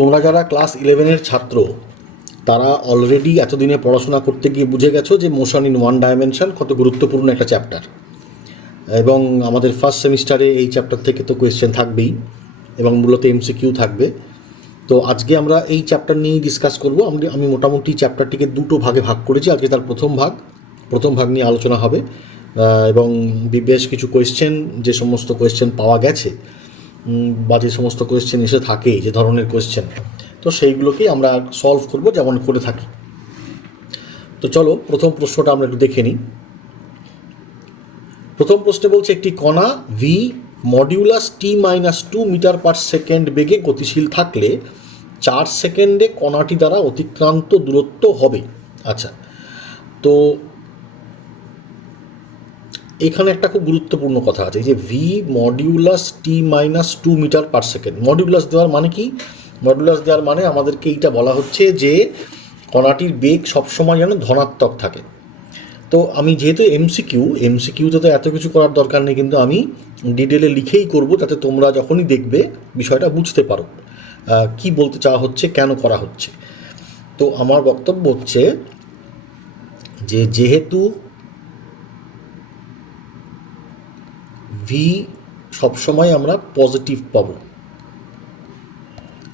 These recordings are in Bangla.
তোমরা যারা ক্লাস 11-এর ছাত্র তারা অলরেডি এতদিনে পড়াশোনা করতে গিয়ে বুঝে গেছো যে মোশন ইন ওয়ান ডাইমেনশন কত গুরুত্বপূর্ণ একটা চ্যাপ্টার, এবং আমাদের ফার্স্ট সেমিস্টারে এই চ্যাপ্টার থেকে তো কোয়েশ্চেন থাকবেই এবং মূলত এমসিকিউ থাকবে। তো আজকে আমরা এই চ্যাপ্টার নিয়েই ডিসকাস করবো। আমি মোটামুটি চ্যাপ্টারটিকে দুটো ভাগে ভাগ করেছি। আজকে তার প্রথম ভাগ নিয়ে আলোচনা হবে এবং বেশ কিছু কোয়েশ্চেন, যে সমস্ত কোয়েশ্চেন পাওয়া গেছে বা যে সমস্ত কোয়েশ্চেন এসে থাকে, যে ধরনের কোয়েশ্চেন, তো সেইগুলোকেই আমরা সলভ করব যেমন করে থাকি। তো চলো প্রথম প্রশ্নটা আমরা একটু দেখে নিই। প্রথম প্রশ্নে বলছে একটি কণা v modulus t-2 metre per second বেগে গতিশীল থাকলে 4 সেকেন্ডে কণাটি দ্বারা অতিক্রান্ত দূরত্ব হবে। আচ্ছা, তো এখানে একটা খুব গুরুত্বপূর্ণ কথা আছে, যে v modulus t-2 metre per second. Modulus দেওয়ার মানে কি? মডিউলাস দেওয়ার মানে আমাদেরকে এইটা বলা হচ্ছে যে কণাটির বেগ সবসময় যেন ধনাত্মক থাকে। তো আমি যেহেতু এমসিকিউতে তো এত কিছু করার দরকার নেই, কিন্তু আমি ডিটেলে লিখেই করব, যাতে তোমরা যখনই দেখবে বিষয়টা বুঝতে পারো কি বলতে চাওয়া হচ্ছে, কেন করা হচ্ছে। তো আমার বক্তব্য হচ্ছে যে যেহেতু ভি সবসময় আমরা পজিটিভ পাবো,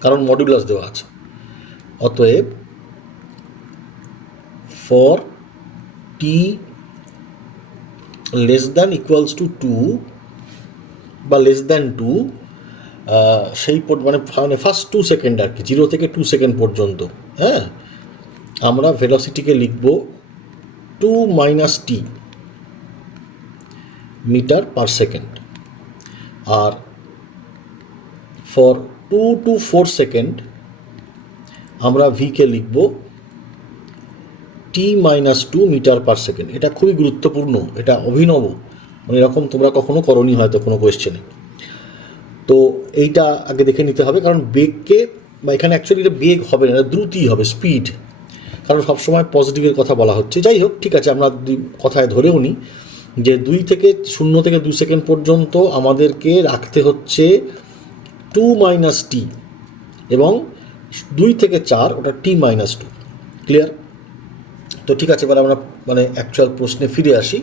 কারণ মডিউলাস দেওয়া আছে, অতএব for T less than equals to 2 বা লেস দ্যান 2, সেই মানে ফার্স্ট 2 সেকেন্ড আর কি, 0 থেকে 2 সেকেন্ড পর্যন্ত, হ্যাঁ, আমরা ভেলোসিটিকে লিখব 2 - t মিটার পার সেকেন্ড। আর ফর 2 to 4 সেকেন্ড আমরা ভিকে লিখব t-2 মিটার পার সেকেন্ড। এটা খুবই গুরুত্বপূর্ণ, এটা অভিনব, মানে এরকম তোমরা কখনো করনি হয়তো কোনো কোয়েশ্চেনে। তো এইটা আগে দেখে নিতে হবে, কারণ বেগকে, বা এখানে অ্যাকচুয়ালি এটা বেগ হবে না, এটা দ্রুতি হবে, স্পিড, কারণ সবসময় পজিটিভের কথা বলা হচ্ছে। যাই হোক, ঠিক আছে, আমরা কথায় ধরেও নিই যে 0 থেকে 2 সেকেন্ড পর্যন্ত আমাদেরকে রাখতে হচ্ছে 2 - t, এবং 2 থেকে 4 ওটা t-2। ক্লিয়ার? তো ঠিক আছে, এবার আমরা অ্যাকচুয়াল প্রশ্নে ফিরে আসি।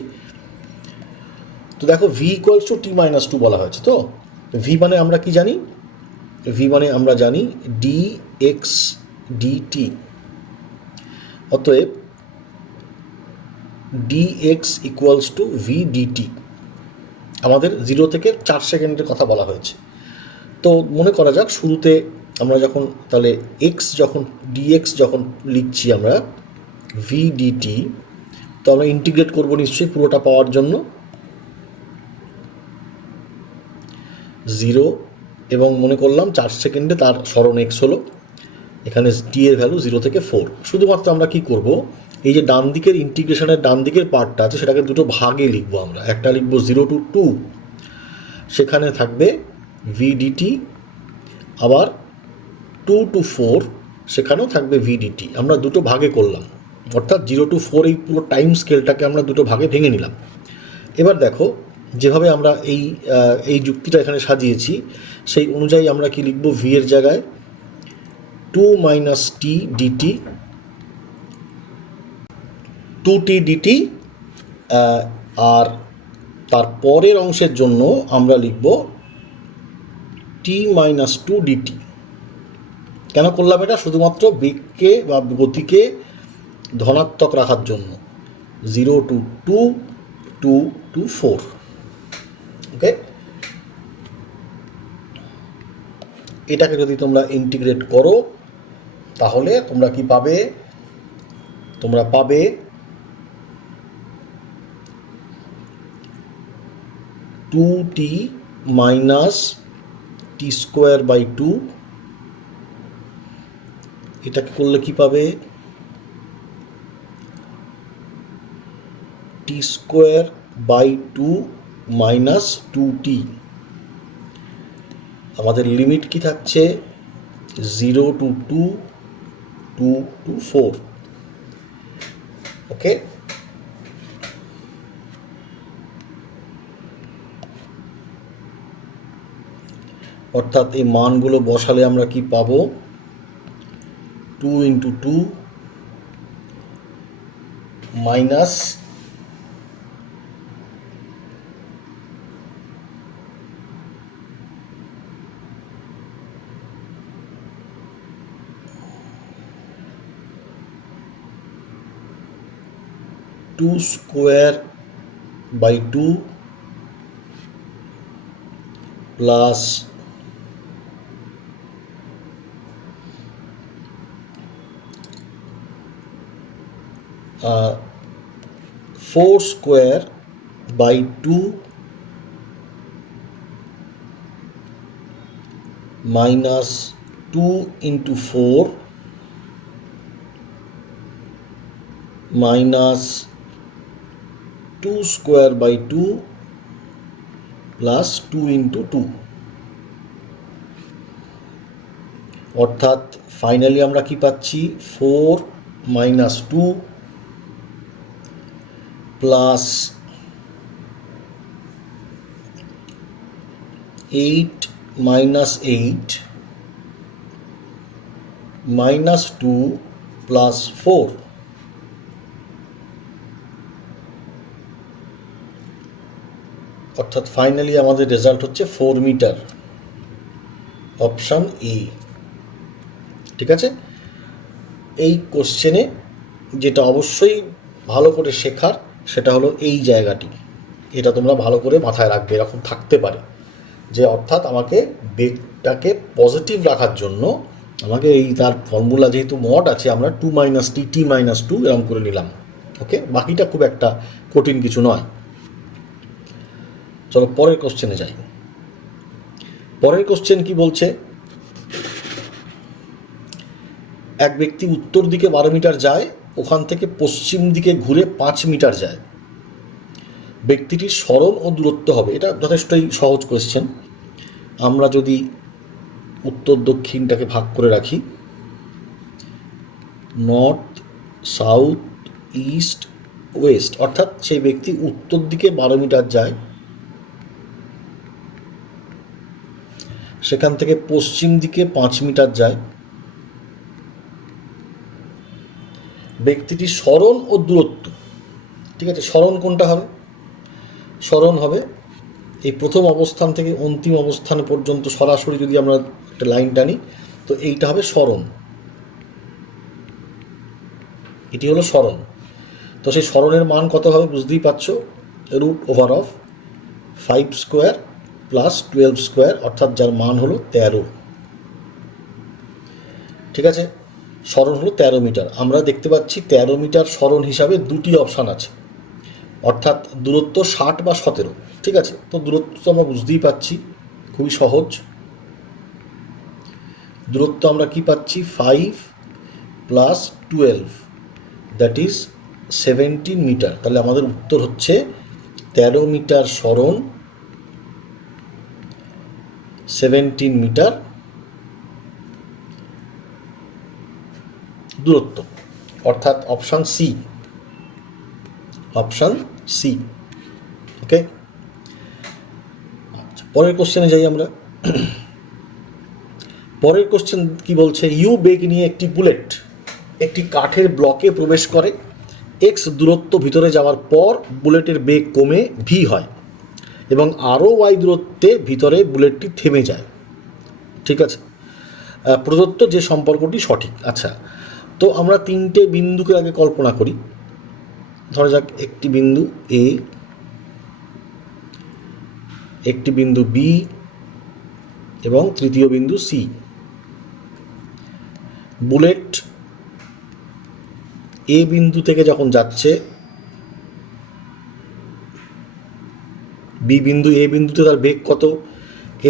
তো দেখো, ভি ইকুয়ালস টু t-2 বলা হয়েছে। তো ভি মানে আমরা কি জানি? ভি মানে আমরা জানি dx dt। অতএব dx equals to V dt। আমাদের 0 থেকে 4 সেকেন্ডের কথা বলা হয়েছে। তো মনে করা যাক, শুরুতে আমরা যখন তাহলে dx যখন লিখছি আমরা ভি dt, তো আমরা ইন্টিগ্রেট করবো নিশ্চয়ই পুরোটা পাওয়ার জন্য। 0 এবং মনে করলাম 4 সেকেন্ডে তার সরণ x হলো। এখানে t এর ভ্যালু 0 থেকে 4। শুধুমাত্র আমরা কি করব, এই যে ডান দিকের ইন্টিগ্রেশনের ডান দিকের পার্টটা আছে সেটাকে দুটো ভাগে লিখবো আমরা। একটা লিখবো 0 to 2, সেখানে থাকবে ভি ডিটি, আবার 2 to 4 সেখানেও থাকবে ভি ডিটি। আমরা দুটো ভাগে করলাম, অর্থাৎ 0 to 4 এই পুরো টাইম স্কেলটাকে আমরা দুটো ভাগে ভেঙে নিলাম। এবার দেখো, যেভাবে আমরা এই যুক্তিটা এখানে সাজিয়েছি, সেই অনুযায়ী আমরা কি লিখব? ভি এর জায়গায় 2 - t dt, 2t dt, আর তার পরের অংশের জন্য আমরা লিখব t-2 dt। কেন করলাম এটা? শুধুমাত্র বেগকে বা গতিকে ধনাত্মক রাখার জন্য। 0 to 2, 2 to 4। ওকে, এটাকে যদি তোমরা ইন্টিগ্রেট করো, তাহলে তোমরা কি পাবে? তোমরা পাবে 2t - t²/2। এটাকে করলে কি পাবে? t²/2 - 2t। আমাদের লিমিট কি থাকছে? 0 to 2, 2 to 4। ওকে, অর্থাৎ এই মানগুলো বসালে আমরা কি পাবো? 2 into 2 minus two square by 2 plus 4 square by 2 minus 2 into 4 minus 2 square by 2 plus 2 into 2 অর্থাৎ ফাইনালি আমরা কি পাচ্ছি 4 minus 2 plus 8 minus 8 minus 2 plus 4 অর্থাৎ ফাইনালি আমাদের রেজাল্ট হচ্ছে 4 মিটার, অপশান এ। ঠিক আছে, এই কোশ্চেনে যেটা অবশ্যই ভালো করে শেখার সেটা হলো এই জায়গাটি, এটা তোমরা ভালো করে মাথায় রাখবে। এরকম থাকতে পারে যে অর্থাৎ আমাকে বেগটাকে পজিটিভ রাখার জন্য আমাকে এই তার ফর্মুলা যেহেতু মড আছে আমরা 2 minus t t minus 2 এরকম করে নিলাম। ওকে, বাকিটা খুব একটা কঠিন কিছু নয়। চলো পরের কোশ্চেনে যাই। পরের কোশ্চেন কি বলছে, এক ব্যক্তি উত্তর দিকে 12 মিটার যায়, ওখান থেকে পশ্চিম দিকে ঘুরে 5 মিটার যায়। ব্যক্তিটির সরণ ও দূরত্ব হবে। এটা যথেষ্টই সহজ কোশ্চেন। আমরা যদি উত্তর দক্ষিণটাকে ভাগ করে রাখি, নর্থ সাউথ ইস্ট ওয়েস্ট, অর্থাৎ সেই ব্যক্তি উত্তর দিকে 12 মিটার যায়, সেখান থেকে পশ্চিম দিকে 5 মিটার যায়। ব্যক্তিটির সরণ ও দূরত্ব, ঠিক আছে, সরণ কোনটা হবে? সরণ হবে এই প্রথম অবস্থান থেকে অন্তিম অবস্থান পর্যন্ত সরাসরি যদি আমরা একটা লাইন টানি তো এইটা হবে সরণ, এটি হলো সরণ। তো সেই সরণের মান কত হবে বুঝতেই পারছো, √5 স্কোয়ার প্লাস 12 স্কোয়ার, অর্থাৎ যার মান হলো 13। ঠিক আছে, সরণ হলো 13 মিটার। আমরা দেখতে পাচ্ছি 13 মিটার সরণ হিসাবে দুটি অপশান আছে, অর্থাৎ দূরত্ব 60 বা 17। ঠিক আছে, তো দূরত্ব তো আমরা বুঝতেই পাচ্ছি, খুবই সহজ। দূরত্ব আমরা কি পাচ্ছি 5 প্লাস 12, দ্যাট ইজ 17 মিটার। তাহলে আমাদের উত্তর হচ্ছে 13 মিটার সরণ, 17 মিটার দূরত্ব, অর্থাৎ অপশান সি, অপশান সি। ওকে, আচ্ছা পরের কোশ্চেনে যাই আমরা। পরের কোশ্চেন কি বলছে, ইউ বেগ নিয়ে একটি বুলেট একটি কাঠের ব্লকে প্রবেশ করে, এক্স দূরত্ব ভিতরে যাওয়ার পর বুলেটের বেগ কমে ভি হয় এবং আরও ওয়াই দূরত্বে ভিতরে বুলেটটি থেমে যায়। ঠিক আছে, প্রদত্ত যে সম্পর্কটি সঠিক। আচ্ছা, তো আমরা তিনটে বিন্দুকে আগে কল্পনা করি। ধরা যাক একটি বিন্দু এ, একটি বিন্দু বি এবং তৃতীয় বিন্দু সি। বুলেট এ বিন্দু থেকে যখন যাচ্ছে, বি বিন্দু এ বিন্দুতে তার বেগ কত?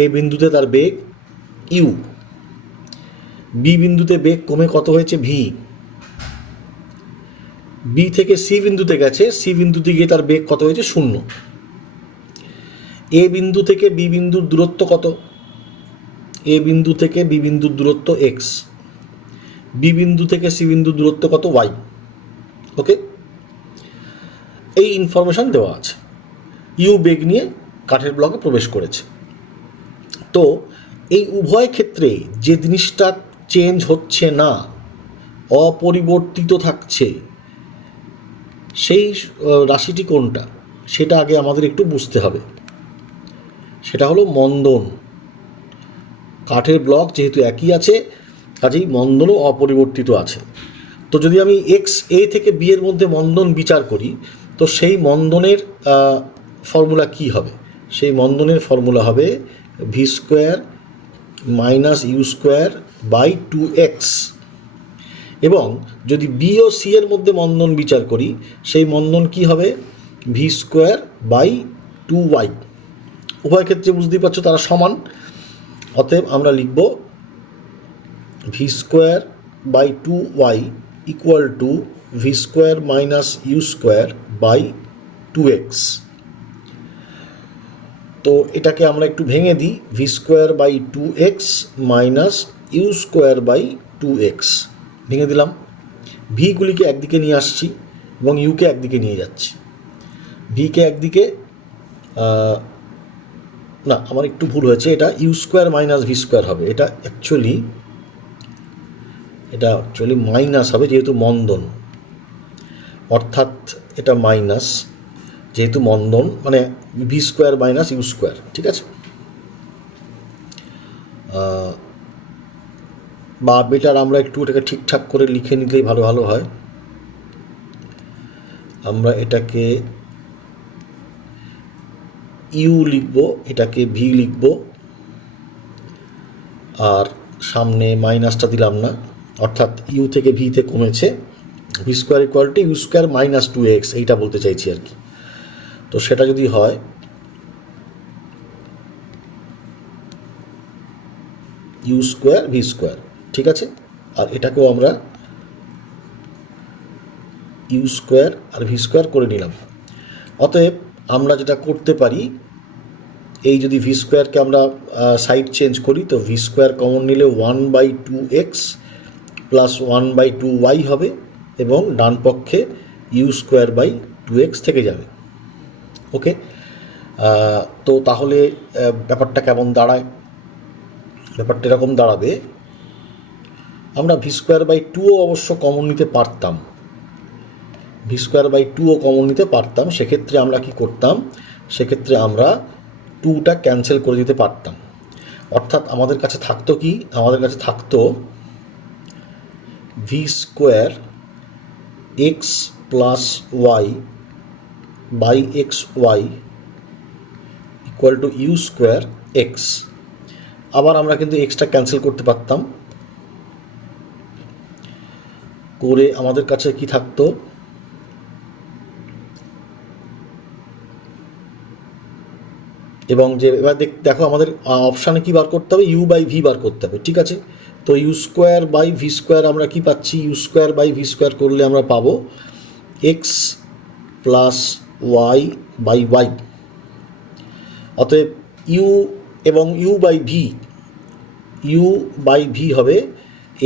এ বিন্দুতে তার বেগ ইউ। বি বিন্দুতে বেগ কমে কত হয়েছে? ভি। বি থেকে সি বিন্দুতে গেছে, সি বিন্দুতে গিয়ে তার বেগ কত হয়েছে? 0। এ বিন্দু থেকে বি বিন্দুর দূরত্ব কত? এ বিন্দু থেকে বি বিন্দুর দূরত্ব এক্স, বি বিন্দু থেকে সি বিন্দুর দূরত্ব কত? ওয়াই। ওকে, এই ইনফরমেশান দেওয়া আছে। ইউ বেগ নিয়ে কাঠের ব্লকে প্রবেশ করেছে। তো এই উভয় ক্ষেত্রে যে জিনিসটা চেঞ্জ হচ্ছে না অপরিবর্তিত থাকছে সেই রাশিটি কোনটা সেটা আগে আমাদের একটু বুঝতে হবে। সেটা হলো মন্দন। কাঠের ব্লক যেহেতু একই আছে, কাজেই মন্দনও অপরিবর্তিত আছে। তো যদি আমি এক্স এ থেকে বি এর মধ্যে মন্দন বিচার করি, তো সেই মন্দনের ফর্মুলা কি হবে? সেই মন্দনের ফর্মুলা হবে v square minus u square by 2x। এবং যদি বি ও সি এর মধ্যে মন্দন বিচার করি, সেই মন্দন কি হবে? V square by 2y। উভয় ক্ষেত্রে বুঝতেই পারছো তারা সমান। অতএব আমরা লিখব v square by 2y equal to v square minus u square by 2x। তো এটাকে আমরা একটু ভেঙে দিই, v square by 2x minus u square by 2x ভেঙে দিলাম। ভিগুলিকে একদিকে নিয়ে আসছি এবং ইউকে একদিকে নিয়ে যাচ্ছি। ভিকে একদিকে, না আমার একটু ভুল হয়েছে, এটা u square minus v square হবে। এটা অ্যাকচুয়ালি মাইনাস হবে যেহেতু মন্দন, অর্থাৎ এটা মাইনাস যেহেতু মন্দন, মানে v square minus u square. ঠিক আছে, বা বেটার আমরা একটু এটাকে ঠিকঠাক করে লিখে নিলেই ভালো হয়। আমরা এটাকে ইউ লিখব, এটাকে ভি লিখব, আর সামনে মাইনাসটা দিলাম না, অর্থাৎ ইউ থেকে ভিতে কমেছে। V square equal to u square minus 2x, এইটা বলতে চাইছি আর কি। তো সেটা যদি হয় ইউ স্কোয়ার ভি স্কোয়ার, ঠিক আছে। আর এটাকেও আমরা ইউ স্কোয়ার আর ভি স্কোয়ার করে নিলাম। অতএব আমরা যেটা করতে পারি, এই যদি ভি স্কোয়ারকে আমরা সাইড চেঞ্জ করি, তো ভি স্কোয়ার কমন নিলে 1/2x প্লাস 1/2y হবে, এবং ডান পক্ষে ইউ স্কোয়ার বাই 2x থেকে যাবে। ওকে, তো তাহলে ব্যাপারটা কেমন দাঁড়ায়? ব্যাপারটা এরকম দাঁড়াবে, আমরা ভি স্কোয়ার বাই 2ও অবশ্য কমন নিতে পারতাম, ভি স্কোয়ার বাই 2ও কমন নিতে পারতাম। সেক্ষেত্রে আমরা কি করতাম? সেক্ষেত্রে আমরা 2টা ক্যান্সেল করে দিতে পারতাম। অর্থাৎ আমাদের কাছে থাকতো কি? আমাদের কাছে থাকতো v square x plus y by x y equal to u square x. আবার আমরা কিন্তু এক্সটা ক্যান্সেল করতে পারতাম, করে আমাদের কাছে কি থাকতো? এবং যে এবার দেখো আমাদের অপশানে কী বার করতে হবে? ইউ বাই ভি বার করতে হবে। ঠিক আছে, তো u square by v square আমরা কি পাচ্ছি? U square by v square করলে আমরা পাবো x plus y by y. অতএব ইউ এবং ইউ বাই ভি হবে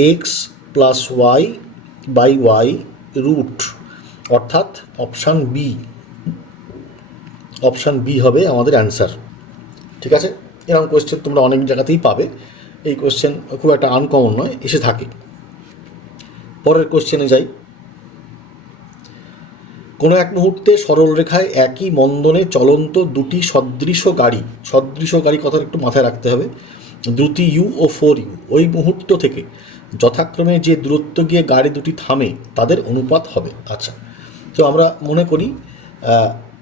x plus y by y root, অর্থাৎ অপশান বি হবে আমাদের অ্যান্সার। ঠিক আছে, এরকম কোয়েশ্চেন তোমরা অনেক জায়গাতেই পাবে। এই কোয়েশ্চেন খুব একটা আনকমন নয়, এসে থাকে। পরের কোয়েশ্চেনে যাই। কোনো এক মুহূর্তে সরল রেখায় একই মন্দনে চলন্ত দুটি সদৃশ গাড়ি কথাটা একটু মাথায় রাখতে হবে। দ্রুতি ইউ ও 4u ওই মুহূর্ত থেকে যথাক্রমে যে দূরত্ব গিয়ে গাড়ি দুটি থামে তাদের অনুপাত হবে। আচ্ছা, তো আমরা মনে করি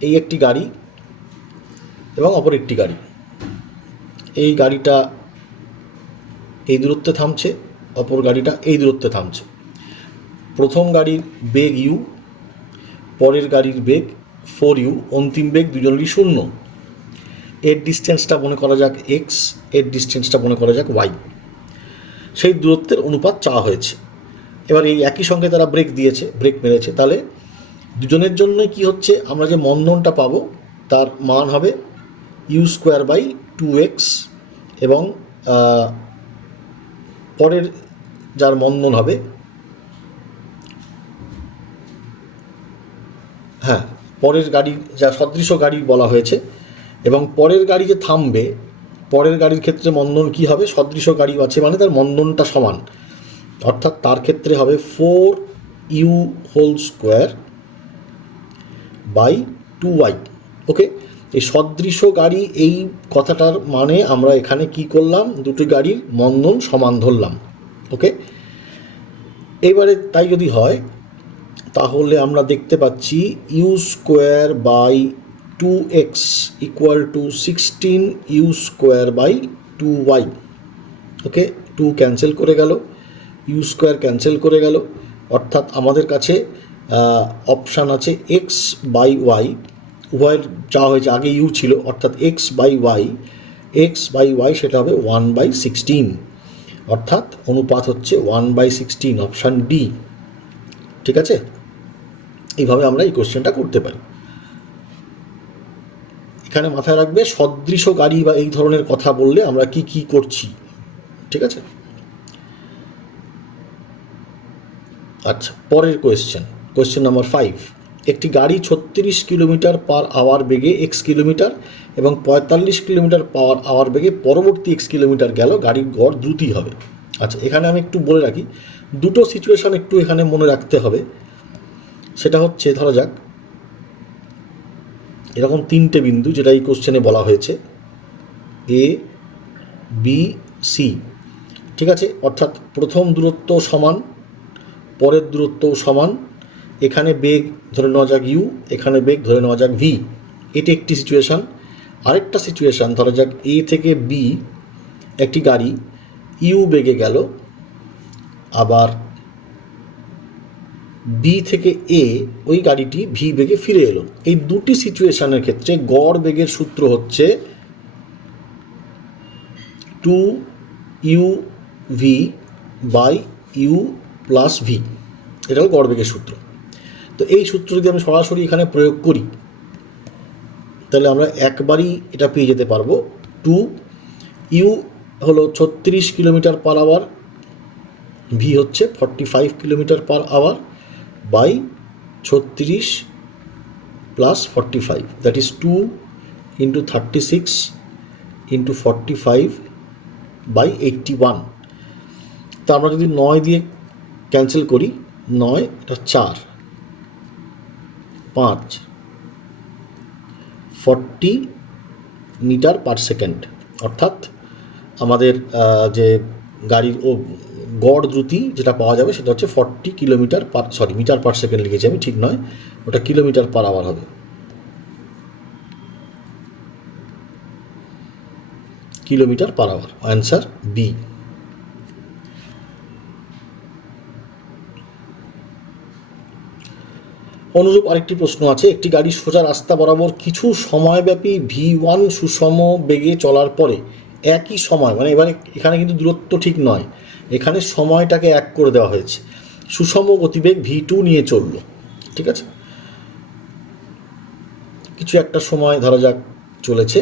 এই একটি গাড়ি এবং অপর একটি গাড়ি, এই গাড়িটা এই দূরত্বে থামছে, অপর গাড়িটা এই দূরত্বে থামছে। প্রথম গাড়ির বেগ ইউ, পরের গাড়ির বেগ 4u, অন্তিম বেগ দুজনেরই 0। এর ডিস্টেন্সটা মনে করা যাক এক্স, এর ডিস্টেন্সটা মনে করা যাক ওয়াই। সেই দূরত্বের অনুপাত চাওয়া হয়েছে। এবার এই একই সঙ্গে তারা ব্রেক মেরেছে, তাহলে দুজনের জন্য কি হচ্ছে? আমরা যে মন্দনটা পাবো তার মান হবে ইউ স্কোয়ার বাই 2x, এবং পরের যার মন্দন হবে, পরের গাড়ি যা সদৃশ গাড়ি বলা হয়েছে, এবং পরের গাড়ি যে থামবে, পরের গাড়ির ক্ষেত্রে মন্দন কি হবে? সদৃশ গাড়ি আছে মানে তার মন্দনটা সমান, অর্থাৎ তার ক্ষেত্রে হবে 4u² বাই 2y। ওকে, এই সদৃশ গাড়ি এই কথাটার মানে আমরা এখানে কি করলাম, দুটি গাড়ির মন্দন সমান ধরলাম। ওকে, এবারে তাই যদি হয় তাহলে আমরা দেখতে পাচ্ছি u² by 2x equal to 16u² by 2y। Okay, 2 cancel করে গেল, u² ক্যান্সেল করে গেল, অর্থাৎ আমাদের কাছে অপশান আছে x বাই ওয়াই, উভয়ের চাওয়া হয়েছে, আগে ইউ ছিল, অর্থাৎ x বাই ওয়াই সেটা হবে 1/16, অর্থাৎ অনুপাত হচ্ছে 1/16, অপশান ডি। ঠিক আছে, এইভাবে আমরা এই কোশ্চেনটা করতে পারি। এখানে মাথায় রাখবে সদৃশ গাড়ি বা এই ধরনের কথা বললে আমরা কি কি করছি। ঠিক আছে, আচ্ছা, পরের কোয়েশ্চেন নাম্বার 5। একটি গাড়ি 36 কিলোমিটার/আওয়ার বেগে x কিলোমিটার এবং 45 কিলোমিটার/আওয়ার বেগে পরবর্তী x কিলোমিটার গেল, গাড়ির গড় দ্রুতি হবে। আচ্ছা, এখানে আমি একটু বলে রাখি, দুটো সিচুয়েশান একটু এখানে মনে রাখতে হবে। সেটা হচ্ছে, ধরা যাক এরকম 3টে বিন্দু যেটা এই কোশ্চেনে বলা হয়েছে, এ বি সি। ঠিক আছে, অর্থাৎ প্রথম দূরত্ব সমান, পরের দূরত্বও সমান, এখানে বেগ ধরে নেওয়া যাক ইউ, এখানে বেগ ধরে নেওয়া যাক ভি। এটি একটি সিচুয়েশান। আরেকটা সিচুয়েশান, ধরা যাক এ থেকে বি একটি গাড়ি ইউ বেগে গেল, আবার বি থেকে এ ওই গাড়িটি ভি বেগে ফিরে এলো। এই দুটি সিচুয়েশানের ক্ষেত্রে গড় বেগের সূত্র হচ্ছে 2uv by you plus V. এটা হল গড় বেগের সূত্র। তো এই সূত্র যদি আমি সরাসরি এখানে প্রয়োগ করি তাহলে আমরা একবারই এটা পেয়ে যেতে পারবো। 2u হলো 36 কিলোমিটার/আওয়ার, ভি হচ্ছে 45 kilometre hour by 36 plus 45, that is 2 into 36 into 45 by 81। তা আমরা যদি 9 দিয়ে ক্যান্সেল করি, 9 এটা 4, 5, 40 মিটার/সেকেন্ড, অর্থাৎ আমাদের যে গাড়ির গড় দ্রুতি যেটা পাওয়া যাবে সেটা হচ্ছে 40 মিটার/সেকেন্ড লিখেছি আমি, ঠিক নয়, ওটা কিলোমিটার/আওয়ার হবে। কিলোমিটার/আওয়ার, অ্যান্সার বি। অনুরূপ আরেকটি প্রশ্ন আছে, একটি গাড়ি সোজা রাস্তা বরাবর কিছু সময়ব্যাপী v1 সুষম বেগে চলার পরে একই সময়, মানে এবারে এখানে কিন্তু দূরত্ব ঠিক নয়, এখানে সময়টাকে এক করে দেওয়া হয়েছে, সুষম গতিবেগ v2 নিয়ে চলল। ঠিক আছে, কিছু একটা সময় ধরা যাক চলেছে,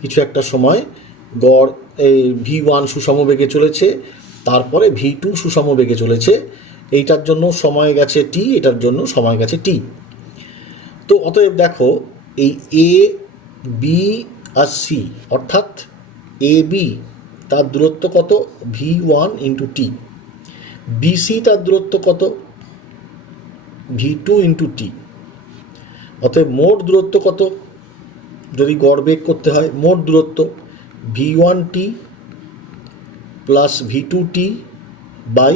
কিছু একটা সময় গড় এই v1 সুষম বেগে চলেছে, তারপরে v2 সুষম বেগে চলেছে, এইটার জন্য সময় গেছে t, এটার জন্য সময় গেছে t। তো অতএব দেখো এই এ বি আর সি, অর্থাৎ এ বি তার দূরত্ব কত, v1 ইন্টু টি, বিসি তার দূরত্ব কত, v2 ইন্টু টি। অতএব মোট দূরত্ব কত, যদি গড় বেগ করতে হয়, মোট দূরত্ব v1t plus v2t by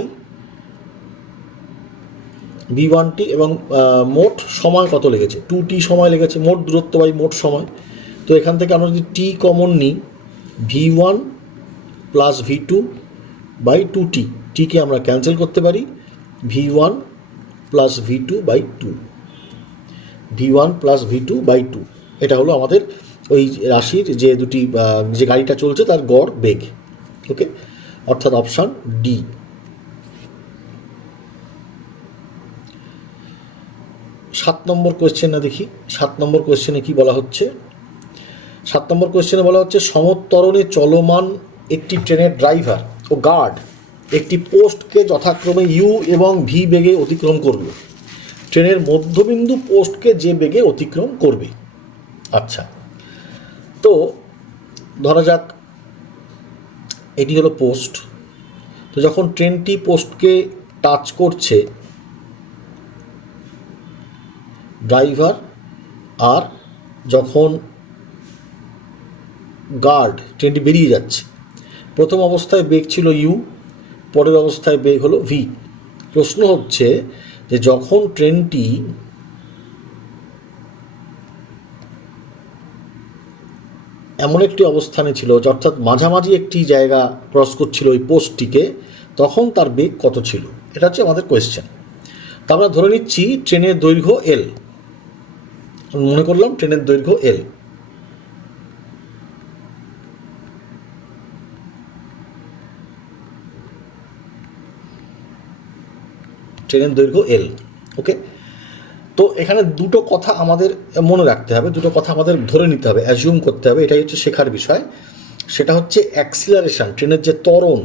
v1t, এবং মোট সময় কত লেগেছে, 2t সময় লেগেছে, মোট দূরত্ব বাই মোট সময়। তো এখান থেকে আমরা যদি t কমন নিই, v1 plus v2 by 2t, টিকে আমরা ক্যান্সেল করতে পারি, v1 plus v2 by 2, v1 plus v2 by 2। এটা হলো আমাদের ওই রাশির যে দুটি যে গাড়িটা চলছে তার গড় বেগ। ওকে, অর্থাৎ অপশান ডি। 7 নম্বর কোয়েশ্চেন দেখি। 7 নম্বর কোয়েশ্চেনে কি বলা হচ্ছে, 7 নম্বর কোয়েশ্চেনে বলা হচ্ছে সমত্বরণে চলমান একটি ট্রেনের ড্রাইভার ও গার্ড একটি পোস্টকে যথাক্রমে ইউ এবং ভি বেগে অতিক্রম করল। ট্রেনের মধ্যবিন্দু পোস্টকে যে বেগে অতিক্রম করবে। আচ্ছা, তো ধরা যাক এটি হলো পোস্ট। তো যখন ট্রেনটি পোস্টকে টাচ করছে, ড্রাইভার আর যখন গার্ড ট্রেনটি বেরিয়ে যাচ্ছে, প্রথম অবস্থায় বেগ ছিল ইউ, পরের অবস্থায় বেগ হলো ভি। প্রশ্ন হচ্ছে যে যখন ট্রেনটি এমন একটি অবস্থানে ছিল, অর্থাৎ মাঝামাঝি একটি জায়গা ক্রস করছিল ওই পোস্টটিকে, তখন তার বেগ কত ছিল? এটা হচ্ছে আমাদের কোয়েশ্চেন। তা আমরা ধরে নিচ্ছি ট্রেনের দৈর্ঘ্য এল। মনে করলাম ট্রেনের দৈর্ঘ্য এল। ট্রেনের দৈর্ঘ্য এল। ওকে, তো এখানে দুটো কথা আমাদের মনে রাখতে হবে, দুটো কথা আমাদের ধরে নিতে হবে, অ্যাজিউম করতে হবে। এটাই হচ্ছে শেখার বিষয়। সেটা হচ্ছে অ্যাক্সিলারেশন, ট্রেনের যে ত্বরণ,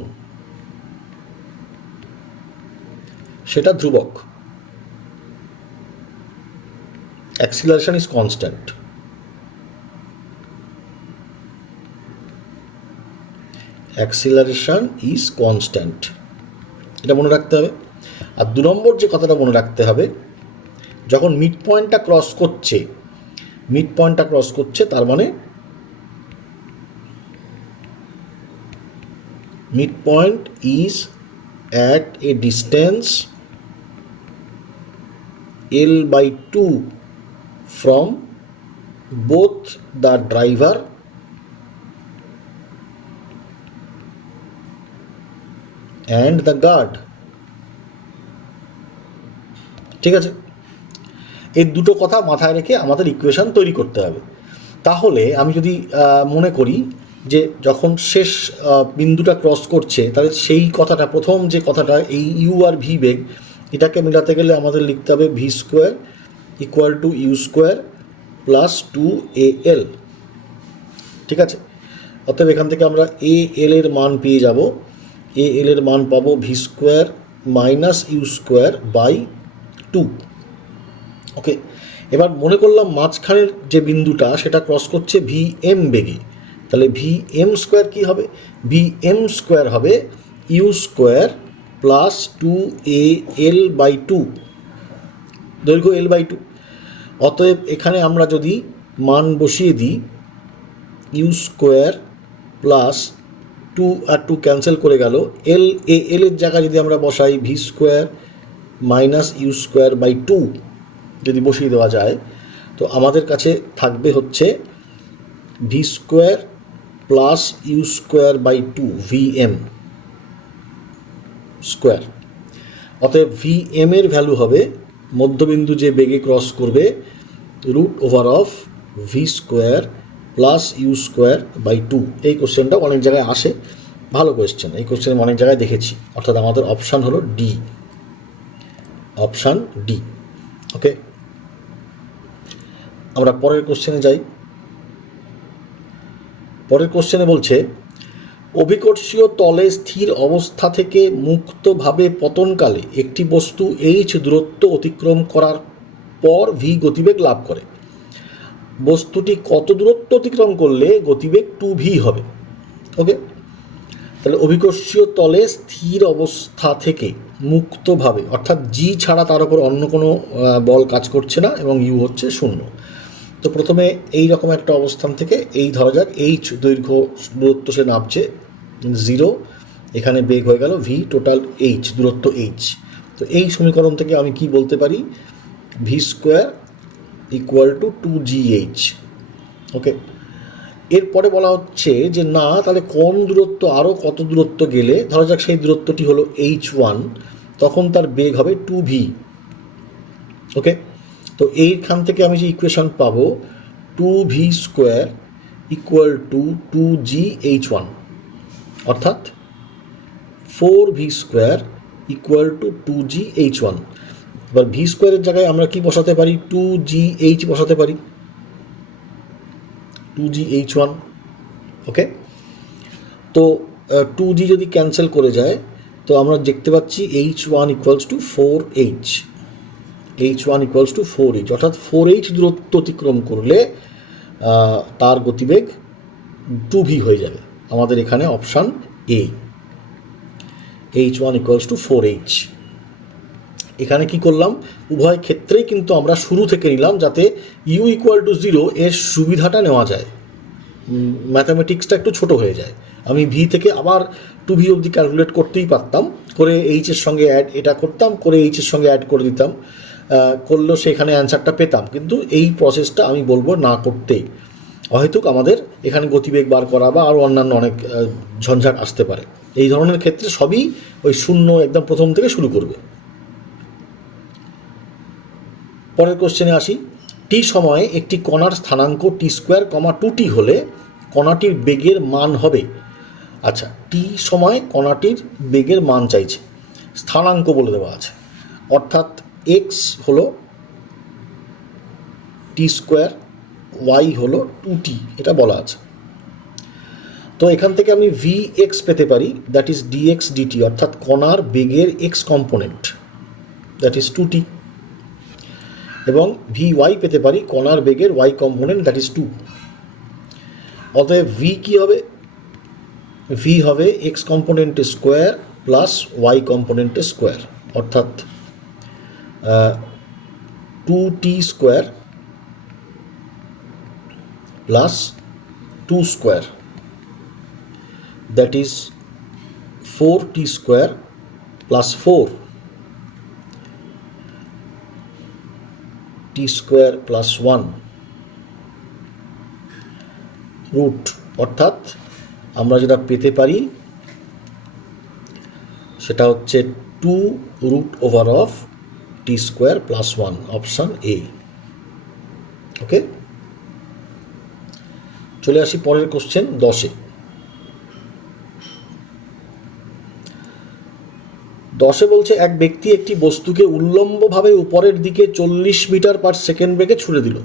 সেটা ধ্রুবক। Acceleration is constant. Acceleration is constant, এটা মনে রাখতে হবে। আর 2 নম্বর যে কথাটা মনে রাখতে হবে, যখন মিড পয়েন্টটা ক্রস করছে, তার মানে mid point is at a distance L/2 from both the driver and the guard। ঠিক আছে, এই দুটো কথা মাথায় রেখে আমাদের ইকুয়েশন তৈরি করতে হবে। তাহলে আমি যদি মনে করি যে যখন শেষ বিন্দুটা ক্রস করছে, তাহলে সেই কথাটা, প্রথম যে কথাটা, এই ইউ আর ভি বেগ, এটাকে মেলাতে গেলে আমাদের লিখতে হবে v square equal to u square plus 2AL। ঠিক আছে, অতএব এখান থেকে আমরা AL এর মান পেয়ে যাব। AL এর মান পাবো v square minus u square by 2। Okay, এবার মনে করলাম মাঝখানের যে বিন্দুটা সেটা ক্রস করছে VM বেগে, তাহলে VM স্কোয়ার কী হবে? VM স্কোয়ার হবে ইউ স্কোয়ার প্লাস 2AL/2, দৈর্ঘ্য L/2। অতএব এখানে আমরা যদি মান বসিয়ে দিই, ইউ স্কোয়ার প্লাস 2 আর 2 ক্যান্সেল করে গেল, এল এর জায়গায় যদি আমরা বসাই v square minus u square by 2 যদি বসিয়ে দেওয়া যায়, তো আমাদের কাছে থাকবে হচ্ছে v square plus u square by 2 VM square. অতএব VM এর ভ্যালু হবে, মধ্যবিন্দু যে বেগে ক্রস করবে, √ওভার v square plus u square by 2। এই কোশ্চেনটা অনেক জায়গায় আসে, ভালো কোয়েশ্চেন, এই কোশ্চেন অনেক জায়গায় দেখেছি। অর্থাৎ আমাদের অপশান হলো ডি, অপশান ডি। ওকে, আমরা পরের কোশ্চেনে যাই। পরের কোশ্চেনে বলছে অভিকর্ষীয় তলে স্থির অবস্থা থেকে মুক্তভাবে পতনকালে একটি বস্তু h দূরত্ব অতিক্রম করার পর ভি গতিবেগ লাভ করে। বস্তুটি কত দূরত্ব অতিক্রম করলে গতিবেগ 2v হবে? ওকে, তাহলে অভিকর্ষীয় তলে স্থির অবস্থা থেকে মুক্তভাবে, অর্থাৎ জি ছাড়া তার উপর অন্য কোনো বল কাজ করছে না এবং ইউ হচ্ছে 0। তো প্রথমে এই রকম একটা অবস্থান থেকে, এই ধরা যাক এইচ দৈর্ঘ্য দূরত্ব সে নামছে 0, এখানে বেগ হয়ে গেল ভি, টোটাল এইচ দূরত্ব এইচ। তো এই সমীকরণ থেকে আমি কি বলতে পারি? V square equal two 2gh। ওকে, এরপরে বলা হচ্ছে যে না, তাহলে কোন দূরত্ব, আরও কত দূরত্ব গেলে, ধরা যাক সেই দূরত্বটি হলো h1, তখন তার বেগ হবে 2v। ওকে, তো এইখান থেকে আমি যে ইকুয়েশন পাবো 2v square equal two 2gh1, অর্থাৎ 4v square equal two 2gh1। এবার ভি স্কোয়ারের জায়গায় আমরা কি বসাতে পারি? 2gh বসাতে পারি, 2gh1। ওকে, তো 2g যদি ক্যান্সেল করে যায়, তো আমরা দেখতে পাচ্ছি h1 equals to 4h, h1 equals to 4h, অর্থাৎ 4h দূরত্ব অতিক্রম করলে তার গতিবেগ 2v হয়ে যাবে আমাদের এখানে অপশান এ, h1 = 4h। এখানে কি করলাম, উভয় ক্ষেত্রেই কিন্তু আমরা শুরু থেকে নিলাম যাতে u = 0 এর সুবিধাটা নেওয়া যায়, ম্যাথামেটিক্সটা একটু ছোট হয়ে যায়। আমি ভি থেকে আবার 2v অবধি ক্যালকুলেট করতেই পারতাম, করে এইচের সঙ্গে এটা করতাম, করে এইচের সঙ্গে অ্যাড করে দিতাম, করলেও সেখানে অ্যান্সারটা পেতাম। কিন্তু এই প্রসেসটা আমি বলবো না করতেই, অহেতুক আমাদের এখানে গতিবেগ বার করা বা আরও অন্যান্য অনেক ঝঞ্ঝাট আসতে পারে। এই ধরনের ক্ষেত্রে সবই ওই শূন্য একদম প্রথম থেকে শুরু করবে। পরের কোশ্চেনে আসি। টি সময়ে একটি কণার স্থানাঙ্ক t² 2t হলে কণাটির বেগের মান হবে। আচ্ছা, টি সময় কণাটির বেগের মান চাইছে, স্থানাঙ্ক বলে দেওয়া আছে, অর্থাৎ এক্স হলো t², ওয়াই হলো 2t, এটা বলা আছে। তো এখান থেকে আমি vx পেতে পারি, দ্যাট ইজ dx dt, অর্থাৎ কণার বেগের x component, that is 2t, এবং vy পেতে পারি কণার বেগের y কম্পোনেন্ট, দ্যাট ইজ 2। অতএব v কি হবে, v হবে x কম্পোনেন্টের স্কোয়ার প্লাস y কম্পোনেন্টের স্কোয়ার, অর্থাৎ 2t² plus 2² that is 4t² plus 4t² plus 1 root, অর্থাৎ আমরা যেটা পেতে পারি সেটা হচ্ছে 2√t² plus 1, অপশান এ। ওকে, চলে আসি পরের কোশ্চেন 10-এ। 10-এ বলছে এক ব্যক্তি একটি বস্তুকে উল্লম্বভাবে উপরের দিকে 40 মিটার/সেকেন্ড বেগে ছুড়ে দিল।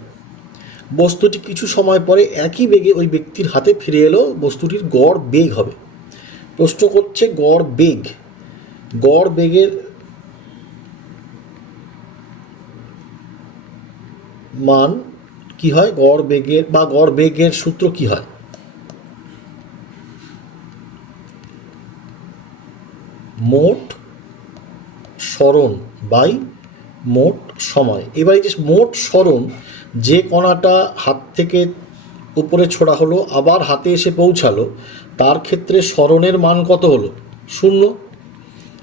বস্তুটি কিছু সময় পরে একই বেগে ওই ব্যক্তির হাতে ফিরে এলো, বস্তুটির গড় বেগ হবে। প্রশ্ন করছে গড় বেগের মান কি হয়, গড় বেগের সূত্র কি হয়? মোট সরণ বাই মোট সময়। এবার এই যে মোট সরণ, যে কণাটা হাত থেকে উপরে ছোড়া হলো আবার হাতে এসে পৌঁছালো, তার ক্ষেত্রে সরণের মান কত হলো? 0।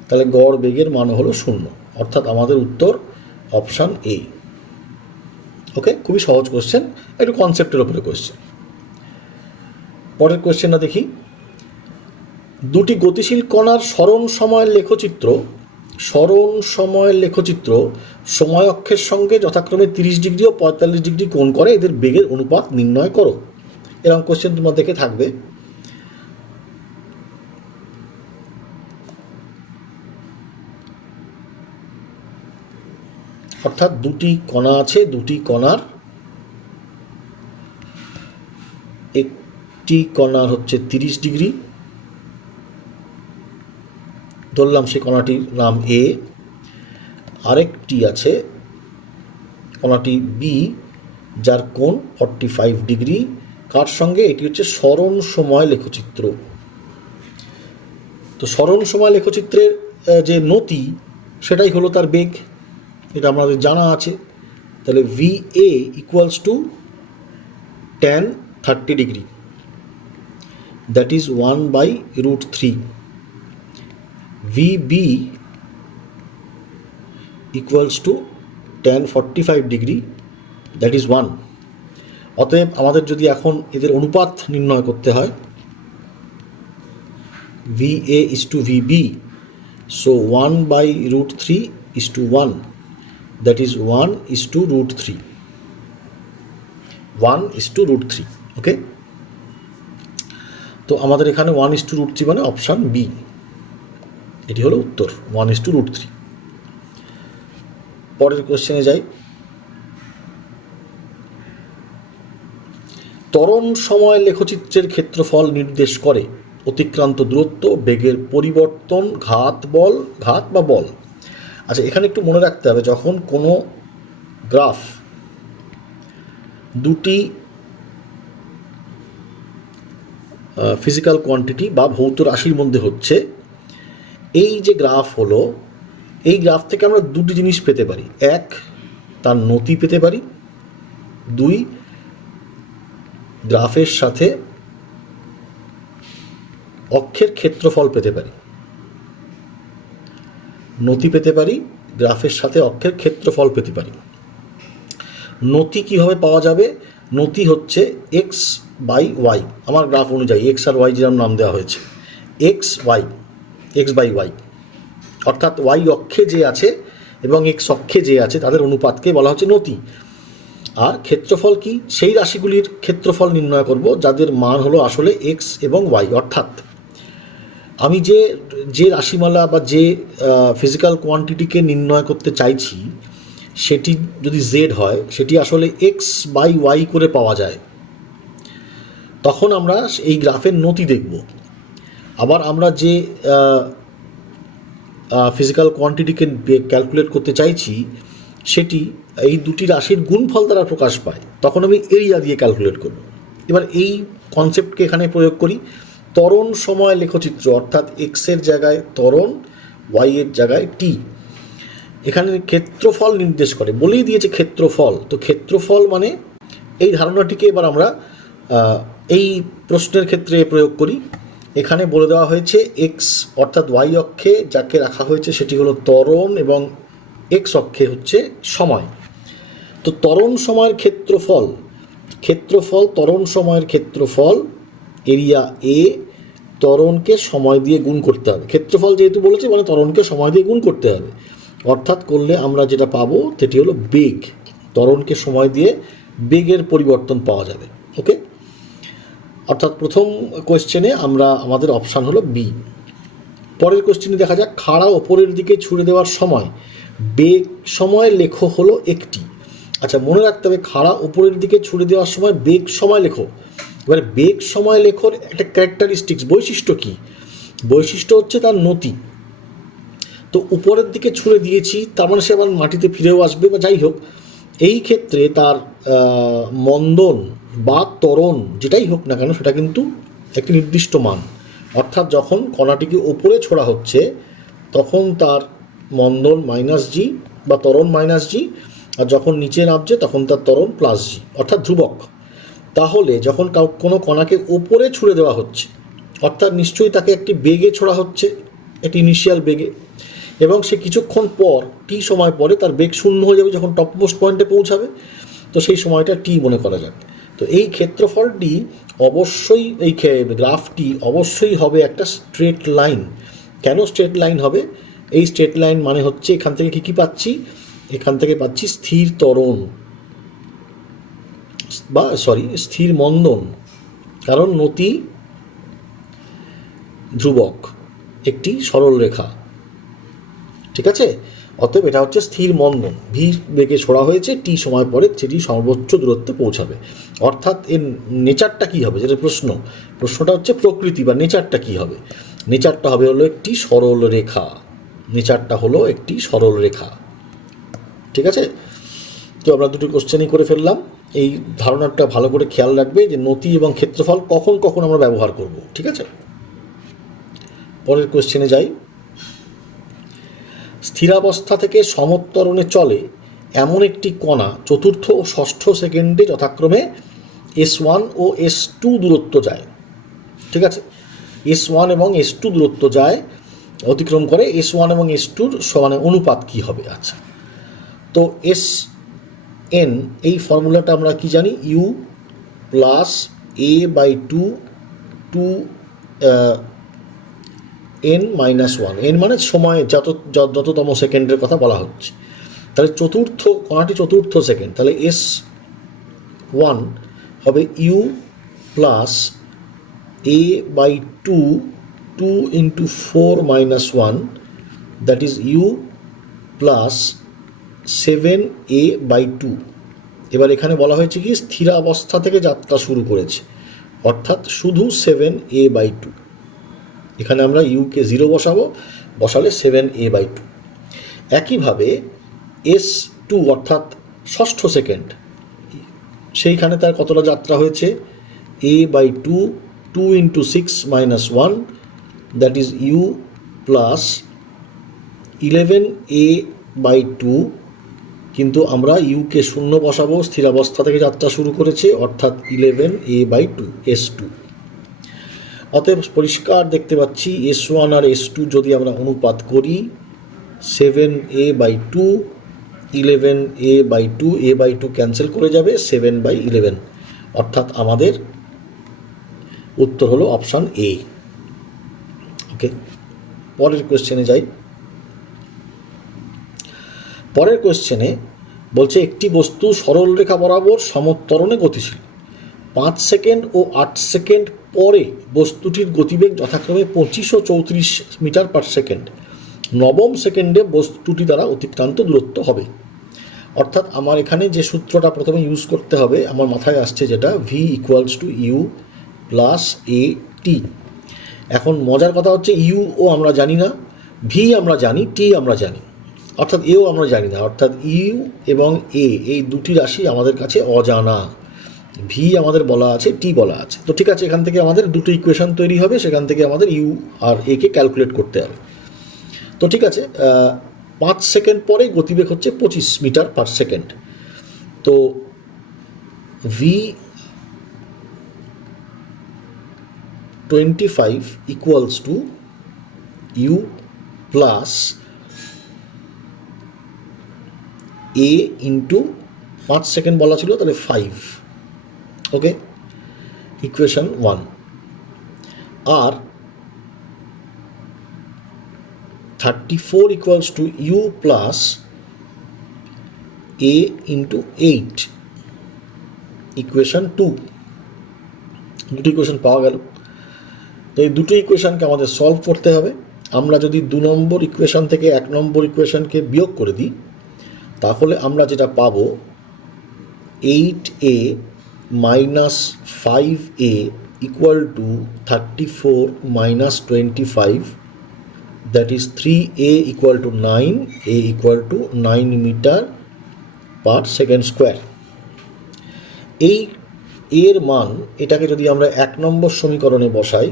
তাহলে গড় বেগের মান হলো 0, অর্থাৎ আমাদের উত্তর অপশান এ। ওকে, খুবই সহজ কোশ্চেন, একটু কনসেপ্টের ওপরে কোশ্চেন। পরের কোশ্চেনটা দেখি। দুটি গতিশীল কণার সরণ সময়ের লেখচিত্র সময় অক্ষের সঙ্গে যথাক্রমে 30 ডিগ্রি ও 45 ডিগ্রি কোণ করে, এদের বেগের অনুপাত নির্ণয় করো। এরকম কোশ্চেন তোমার দেখে থাকবে। অর্থাৎ দুটি কণা আছে, দুটি কণার একটি কণার হচ্ছে 30 ডিগ্রি, ধরলাম সে কণাটির নাম এ, আরেকটি আছে কণাটি বি যার কোণ 45 ডিগ্রি, কার সঙ্গে? এটি হচ্ছে সরণ সময় লেখচিত্র। তো সরণ সময় লেখচিত্রের যে নতি, সেটাই হলো তার বেগ, এটা আমাদের জানা আছে। তাহলে VA = tan 30 degree, that is 1/√3। VB = tan 45 degree, that is 1। অতএব আমাদের যদি এখন এদের অনুপাত নির্ণয় করতে হয়, VA = VB, so 1/√3 = 1, that is 1:√3, 1:√3। ওকে, তো আমাদের এখানে 1:√3 মানে অপশান বি, এটি হলো উত্তর, 1:√3। পরের কোশ্চেনে যাই। ত্বরণ সময় লেখচিত্রের ক্ষেত্রফল নির্দেশ করে অতিক্রান্ত দূরত্ব, বেগের পরিবর্তন, ঘাত বা বল। আচ্ছা, এখানে একটু মনে রাখতে হবে, যখন কোনো গ্রাফ দুটি ফিজিক্যাল কোয়ান্টিটি বা ভৌত রাশির মধ্যে হচ্ছে এই যে গ্রাফ হলো, এই গ্রাফ থেকে আমরা দুটি জিনিস পেতে পারি। এক, তার নতি পেতে পারি। দুই, গ্রাফের সাথে অক্ষের ক্ষেত্রফল পেতে পারি। নতি পেতে পারি, গ্রাফের সাথে অক্ষের ক্ষেত্রফল পেতে পারি। নতি কীভাবে পাওয়া যাবে? নতি হচ্ছে এক্স বাই ওয়াই, আমার গ্রাফ অনুযায়ী এক্স আর ওয়াই যেরকম নাম দেওয়া হয়েছে, এক্স বাই ওয়াই, অর্থাৎ ওয়াই অক্ষে যে আছে এবং এক্স অক্ষে যে আছে তাদের অনুপাতকে বলা হচ্ছে নতি। আর ক্ষেত্রফল কি? সেই রাশিগুলির ক্ষেত্রফল নির্ণয় করব যাদের মান হলো আসলে এক্স এবং ওয়াই। অর্থাৎ আমি যে রাশিমালা বা যে ফিজিক্যাল কোয়ান্টিটিকে নির্ণয় করতে চাইছি সেটি যদি জেড হয়, সেটি আসলে এক্স বাই ওয়াই করে পাওয়া যায়, তখন আমরা এই গ্রাফের নতি দেখব। আবার আমরা যে ফিজিক্যাল কোয়ান্টিটিকে ক্যালকুলেট করতে চাইছি সেটি এই দুটি রাশির গুণফল দ্বারা প্রকাশ পায়, তখন আমি এরিয়া দিয়ে ক্যালকুলেট করব। এবার এই কনসেপ্টকে এখানে প্রয়োগ করি। ত্বরণ সময় লেখচিত্র, অর্থাৎ এক্সের জায়গায় ত্বরণ, ওয়াইয়ের জায়গায় টি। এখানে ক্ষেত্রফল নির্দেশ করে, বলেই দিয়েছে ক্ষেত্রফল। তো ক্ষেত্রফল মানে এই ধারণাটিকে এবার আমরা এই প্রশ্নের ক্ষেত্রে প্রয়োগ করি। এখানে বলে দেওয়া হয়েছে এক্স অর্থাৎ ওয়াই অক্ষে যাকে রাখা হয়েছে সেটি হলো ত্বরণ এবং এক্স অক্ষে হচ্ছে সময়। তো ত্বরণ সময়ের ক্ষেত্রফল, ত্বরণ সময়ের ক্ষেত্রফল এরিয়া এ, ত্বরণকে সময় দিয়ে গুণ করতে হবে। ক্ষেত্রফল যেহেতু বলেছে মানে ত্বরণকে সময় দিয়ে গুণ করতে হবে, অর্থাৎ করলে আমরা যেটা পাবো সেটি হলো বেগ। ত্বরণকে সময় দিয়ে বেগের পরিবর্তন পাওয়া যাবে। ওকে, অর্থাৎ প্রথম কোয়েশ্চেনে আমাদের অপশান হলো বি। পরের কোয়েশ্চেনে দেখা যাক, খাড়া ওপরের দিকে ছুড়ে দেওয়ার সময় বেগ সময় লেখো হলো একটি। আচ্ছা, মনে রাখতে হবে খাড়া ওপরের দিকে ছুড়ে দেওয়ার সময় বেগ সময় লেখো। এবারে বেগ সময় লেখোর একটা ক্যারেক্টারিস্টিক্স, বৈশিষ্ট্য কি? বৈশিষ্ট্য হচ্ছে তার নতি। তো উপরের দিকে ছুড়ে দিয়েছি তার মানে সে আবার মাটিতে ফিরেও আসবে বা যাই হোক, এই ক্ষেত্রে তার মন্দন বা ত্বরণ যেটাই হোক না কেন সেটা কিন্তু একটি নির্দিষ্ট মান। অর্থাৎ যখন কণাটিকে ওপরে ছোড়া হচ্ছে তখন তার মন্দন মাইনাস জি বা ত্বরণ মাইনাস জি, আর যখন নিচে নামছে তখন তার ত্বরণ প্লাস জি, অর্থাৎ ধ্রুবক। তাহলে যখন কোনো কণাকে ওপরে ছুড়ে দেওয়া হচ্ছে অর্থাৎ নিশ্চয়ই তাকে একটি বেগে ছোড়া হচ্ছে, একটি ইনিশিয়াল বেগে, এবং সে কিছুক্ষণ পর টি সময় পরে তার বেগ শূন্য হয়ে যাবে যখন টপমোস্ট পয়েন্টে পৌঁছাবে। তো সেই সময়টা টি মনে করা যাক। তো এই ক্ষেত্রফলটি অবশ্যই, এই গ্রাফটি অবশ্যই হবে একটা স্ট্রেট লাইন। কেন স্ট্রেট লাইন হবে? এই স্ট্রেট লাইন মানে হচ্ছে এখান থেকে কী পাচ্ছি? এখান থেকে পাচ্ছি স্থির ত্বরণ বা স্থির মন্দন, কারণ নতি ধ্রুবক, একটি সরল রেখা। ঠিক আছে, অতএব এটা হচ্ছে স্থির মন্দন। ভি বেগে ছোড়া হয়েছে, টি সময় পরে সেটি সর্বোচ্চ দূরত্বে পৌঁছাবে। অর্থাৎ এর নেচারটা কী হবে, যেটা প্রশ্নটা হচ্ছে প্রকৃতি বা নেচারটা কী হবে। নেচারটা হবে হলো একটি সরল রেখা। নেচারটা হলো একটি সরল রেখা। ঠিক আছে, তো আমরা দুটো কোশ্চেনই করে ফেললাম। এই ধারণাটা ভালো করে খেয়াল রাখবে যে নতি এবং ক্ষেত্রফল কখন কখন আমরা ব্যবহার করব। ঠিক আছে, পরের কোশ্চেনে যাই। স্থিরাবস্থা থেকে সমত্বরণে চলে এমন একটি কণা চতুর্থ ও ষষ্ঠ সেকেন্ডে যথাক্রমে S1 ও S2 দূরত্ব যায়। ঠিক আছে, S1 এবং S2 দূরত্ব যায়, অতিক্রম করে। S1 এবং S2-র সমানে অনুপাত কী হবে? আচ্ছা, তো SN এই ফর্মুলাটা আমরা কি জানি? U plus A/2 to n minus 1। N মানে সময় যততম সেকেন্ডের কথা বলা হচ্ছে। তাহলে কণাটি চতুর্থ সেকেন্ড, তাহলে S1 হবে U plus A/2 2 × 4 - 1, that is U plus 7A/2। এবার এখানে বলা হয়েছে কি স্থিরাবস্থা থেকে যাত্রা শুরু করেছে, অর্থাৎ শুধু 7A/2। এখানে আমরা ইউকে 0 বসালে 7A/2। একইভাবে S2 অর্থাৎ ষষ্ঠ সেকেন্ড, সেইখানে তার কতটা যাত্রা হয়েছে? A/2 2 into 6 minus 1, that is u plus 11a by 2, কিন্তু আমরা ইউকে শূন্য বসাবো, স্থিরাবস্থা থেকে যাত্রা শুরু করেছে, অর্থাৎ 11a by 2 s2। অতএব পরিষ্কার দেখতে পাচ্ছি s1 আর s2 যদি আমরা অনুপাত করি 7a by 2, 11a by 2, a by 2 cancel করে যাবে, 7 by 11, অর্থাৎ আমাদের উত্তর হলো অপশান এ। ওকে, পরের কোয়েশ্চেনে যাই। পরের কোয়েশ্চেনে বলছে একটি বস্তু সরল রেখা বরাবর সমত্বরণে গতিশীল। 5 সেকেন্ড ও 8 সেকেন্ড পরে বস্তুটির গতিবেগ যথাক্রমে 25 ও 34 মিটার পার সেকেন্ড। নবম সেকেন্ডে বস্তুটি দ্বারা অতিক্রান্ত দূরত্ব হবে। অর্থাৎ আমার এখানে যে সূত্রটা প্রথমে ইউজ করতে হবে, আমার মাথায় আসছে যেটা v equals to u plus a t. এখন মজার কথা হচ্ছে ইউ ও আমরা জানি না, ভি আমরা জানি, টি আমরা জানি, অর্থাৎ এও আমরা জানি না, অর্থাৎ ইউ এবং এ এই দুটি রাশি আমাদের কাছে অজানা। ভি আমাদের বলা আছে, টি বলা আছে। তো ঠিক আছে, এখান থেকে আমাদের দুটো ইকুয়েশন তৈরি হবে, সেখান থেকে আমাদের you R A K calculate করতে হবে। তো ঠিক আছে, 5 সেকেন্ড পরে গতিবেগ হচ্ছে 25 মিটার পার সেকেন্ড। তো v 25 equals to u plus a into 5 second বলা ছিল, তাহলে 5। Okay, equation 1। আর 34 equals to u plus a into 8, equation 2। দুটো ইকুয়েশন পাওয়া গেল। তো এই দুটো ইকুয়েশনকে আমাদের সলভ করতে হবে। আমরা যদি 2 নম্বর ইকুয়েশন থেকে 1 নম্বর ইকুয়েশনকে বিয়োগ করে দিই, তাহলে আমরা যেটা পাবো 8a minus 5a equal to 34 minus 25, that is 3a equal to 9, a equal to 9 metre per second square. এই এর মান, এটাকে যদি আমরা 1 নম্বর সমীকরণে বসাই,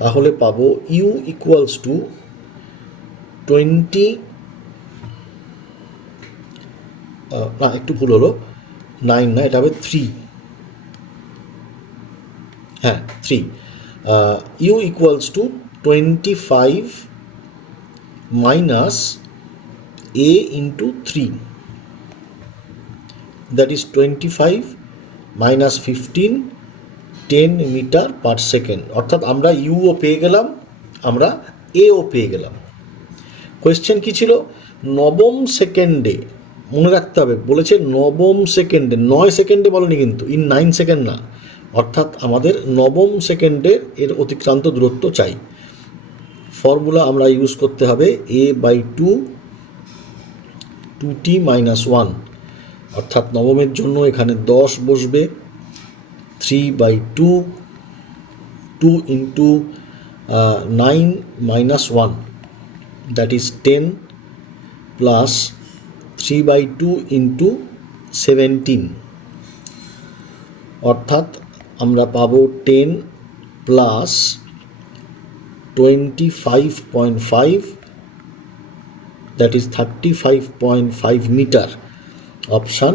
তাহলে পাবো ইউ ইকুয়ালস টু 20, না একটু ভুল হলো, 9 না, এটা হবে 3, হ্যাঁ 3। U equals to 25 minus a into 3, that is 25 minus 15, 10 metre per second. অর্থাৎ আমরা ইউও পেয়ে গেলাম, আমরা এও পেয়ে গেলাম। কোয়েশ্চেন কী ছিল? নবম সেকেন্ডে, মনে রাখতে হবে, বলেছে নবম সেকেন্ডে, 9 সেকেন্ডে বলেনি কিন্তু, ইন 9 সেকেন্ড না, অর্থাৎ আমাদের নবম সেকেন্ডে এর অতিক্রান্ত দূরত্ব চাই। ফর্মুলা আমরা ইউজ করতে হবে a বাই 2, 2t মাইনাস 1, অর্থাৎ নবমের জন্য এখানে 10 বসবে, 3 by 2, 2 into 9 minus 1, that is 10, plus 3 by 2 into 17, অর্থাৎ আমরা পাবো 10 plus 25.5, that is 35.5 metre. Option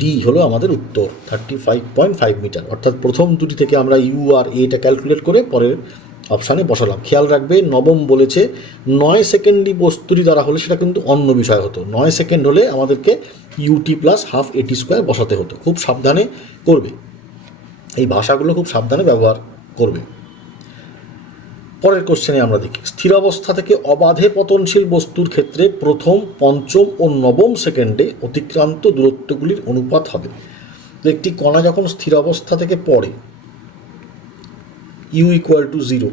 D হলো আমাদের উত্তর, 35.5 মিটার। অর্থাৎ প্রথম দুটি থেকে আমরা ইউ আর এটা ক্যালকুলেট করে পরের অপশানে বসালাম। খেয়াল রাখবে, নবম বলেছে 9 সেকেন্ডই বস্তুটি দ্বারা হলে সেটা কিন্তু অন্য বিষয় হতো, 9 সেকেন্ড হলে আমাদেরকে ইউটি প্লাস হাফ এটি স্কোয়ার বসাতে হতো। খুব সাবধানে করবে, এই ভাষাগুলো খুব সাবধানে ব্যবহার করবে। পরের কোশ্চেনে আমরা দেখি, স্থির অবস্থা থেকে অবাধে পতনশীল বস্তুর ক্ষেত্রে প্রথম, পঞ্চম ও নবম সেকেন্ডে অতিক্রান্ত দূরত্বগুলির অনুপাত হবে। তো একটি কণা যখন স্থির অবস্থা থেকে পড়ে, ইউ ইকুয়াল টু 0,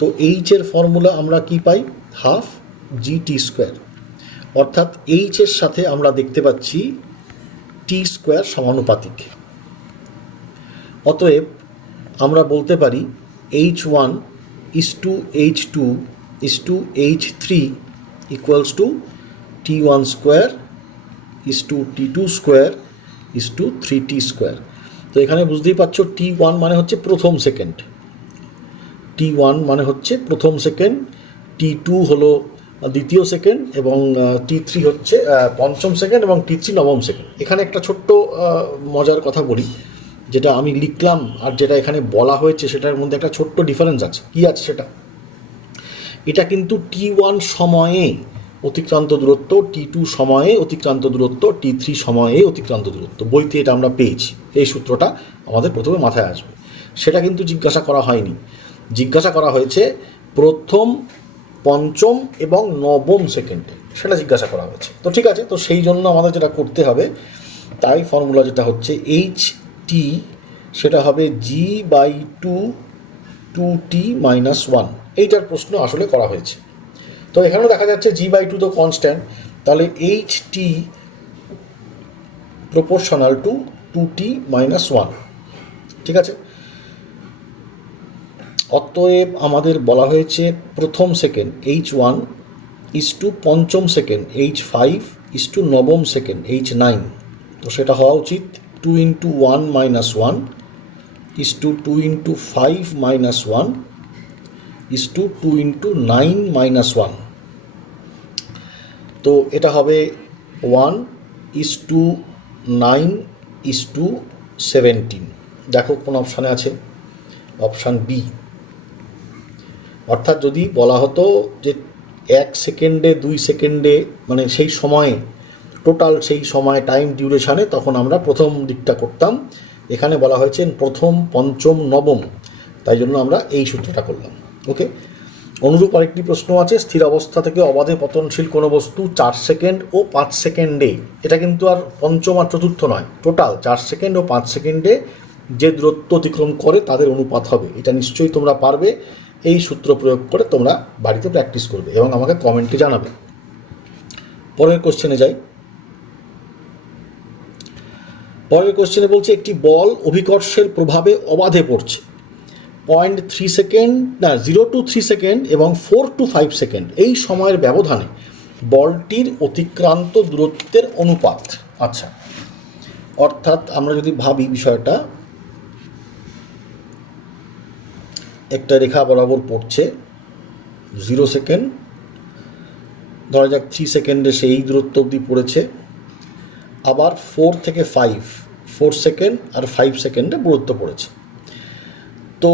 তো এইচের ফর্মুলা আমরা কি পাই? হাফ জি টি স্কোয়ার, অর্থাৎ এইচের সাথে আমরা দেখতে পাচ্ছি টি স্কোয়ার সমানুপাতিক। অতএব আমরা বলতে পারি h1 is to h2 is to h3 equals to t1 square is to t2 square is to 3t square। তো এখানে বুঝতেই পারছো T1 মানে হচ্ছে প্রথম সেকেন্ড, T1 মানে হচ্ছে প্রথম সেকেন্ড, T2 হলো দ্বিতীয় সেকেন্ড, এবং T3 হচ্ছে পঞ্চম সেকেন্ড, এবং T3 নবম সেকেন্ড। এখানে একটা ছোট্ট মজার কথা বলি, যেটা আমি লিখলাম আর যেটা এখানে বলা হয়েছে সেটার মধ্যে একটা ছোট্ট ডিফারেন্স আছে। কি আছে সেটা? এটা কিন্তু T1 সময়ে অতিক্রান্ত দূরত্ব, T2 সময়ে অতিক্রান্ত দূরত্ব, T3 সময়ে অতিক্রান্ত দূরত্ব। বইতে এটা আমরা পেয়েছি। এই সূত্রটা আমাদের প্রথমে মাথায় আসবে। সেটা কিন্তু জিজ্ঞাসা করা হয়নি, জিজ্ঞাসা করা হয়েছে প্রথম, পঞ্চম এবং নবম সেকেন্ডে, সেটা জিজ্ঞাসা করা হয়েছে। তো ঠিক আছে, তো সেই জন্য আমাদের যেটা করতে হবে, তাই ফর্মুলা যেটা হচ্ছে HT, সেটা হবে G/2 2T-1। এইটার প্রশ্ন আসলে করা হয়েছে। তো এখানেও দেখা যাচ্ছে G/2 তো কনস্ট্যান্ট, তাহলে HT প্রপোর্শনাল টু 2T-1। ঠিক আছে, অতএব আমাদের বলা হয়েছে প্রথম সেকেন্ড H1 ইস টু পঞ্চম সেকেন্ড H5 ইস টু নবম সেকেন্ড H9। তো সেটা হওয়া উচিত 2 × 1 - 1 ইস টু 2 × 5 - 1 ইস টু 2 × 9 - 1। তো এটা হবে 1:9:17। দেখো কোন অপশানে আছে, অপশান বি। অর্থাৎ যদি বলা হতো যে 1 সেকেন্ডে 2 সেকেন্ডে, মানে সেই সময়ে টোটাল সেই সময় টাইম ডিউরেশানে, তখন আমরা প্রথম দিকটা করতাম। এখানে বলা হয়েছে প্রথম, পঞ্চম, নবম, তাই জন্য আমরা এই সূত্রটা করলাম। ওকে, অনুরূপ আরেকটি প্রশ্ন আছে, স্থির অবস্থা থেকে অবাধে পতনশীল কোনো বস্তু 4 সেকেন্ড ও 5 সেকেন্ডে, এটা কিন্তু আর পঞ্চম আর চতুর্থ নয়, টোটাল 4 সেকেন্ড ও 5 সেকেন্ডে যে দূরত্ব অতিক্রম করে তাদের অনুপাত হবে। এটা নিশ্চয়ই তোমরা পারবে। এই সূত্র প্রয়োগ করে তোমরা বাড়িতে প্র্যাকটিস করবে এবং আমাকে কমেন্টে জানাবে। পরের কোশ্চেনে যাই। পরের কোশ্চেনে বলছে একটি বল অভিকর্ষের প্রভাবে অবাধে পড়ছে 0.3 সেকেন্ড, না 0 to 3 সেকেন্ড এবং 4 to 5 সেকেন্ড, এই সময়ের ব্যবধানে বলটির অতিক্রান্ত দূরত্বের অনুপাত। আচ্ছা, অর্থাৎ আমরা যদি ভাবি বিষয়টা, একটা রেখা বরাবর পড়ছে 0 সেকেন্ড, ধরা যাক 3 সেকেন্ডে সেই দূরত্ব অবধি পড়েছে, আবার 4 থেকে 5, 4 সেকেন্ড আর 5 সেকেন্ডে দূরত্ব পড়েছে। তো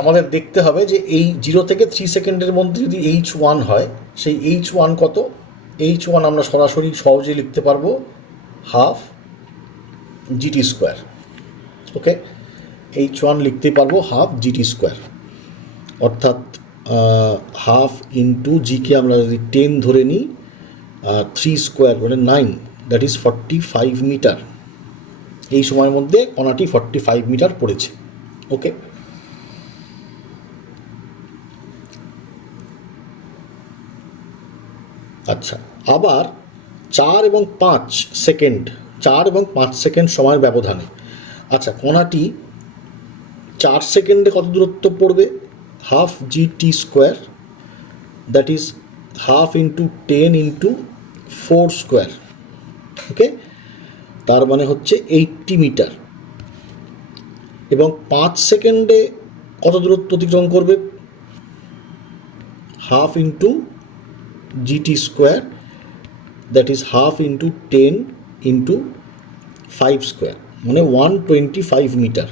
আমাদের দেখতে হবে যে এই 0 থেকে 3 সেকেন্ডের মধ্যে যদি H1 হয়, সেই H1 কত? H1 আমরা সরাসরি সহজেই লিখতে পারবো হাফ GT²। ওকে, H1 লিখতে পারবো হাফ GT², অর্থাৎ হাফ ইন্টু জিকে আমরা যদি 10 ধরে নিই, 3² মানে 9, দ্যাট ইজ 45 মিটার। এই সময়ের মধ্যে কণাটি 45 মিটার পড়েছে। ওকে, আচ্ছা, আবার 4 এবং 5 সেকেন্ড, 4 এবং 5 সেকেন্ড সময়ের ব্যবধানে, আচ্ছা কণাটি 4 সেকেন্ডে কত দূরত্ব পড়বে? Half GT², that is half into 10 into 4²। ওকে, তার মানে হচ্ছে 80 মিটার। এবং 5 সেকেন্ডে কত দূরত্ব অতিক্রম করবে? Half into GT², that is half into 10 into 5², মানে 125 মিটার।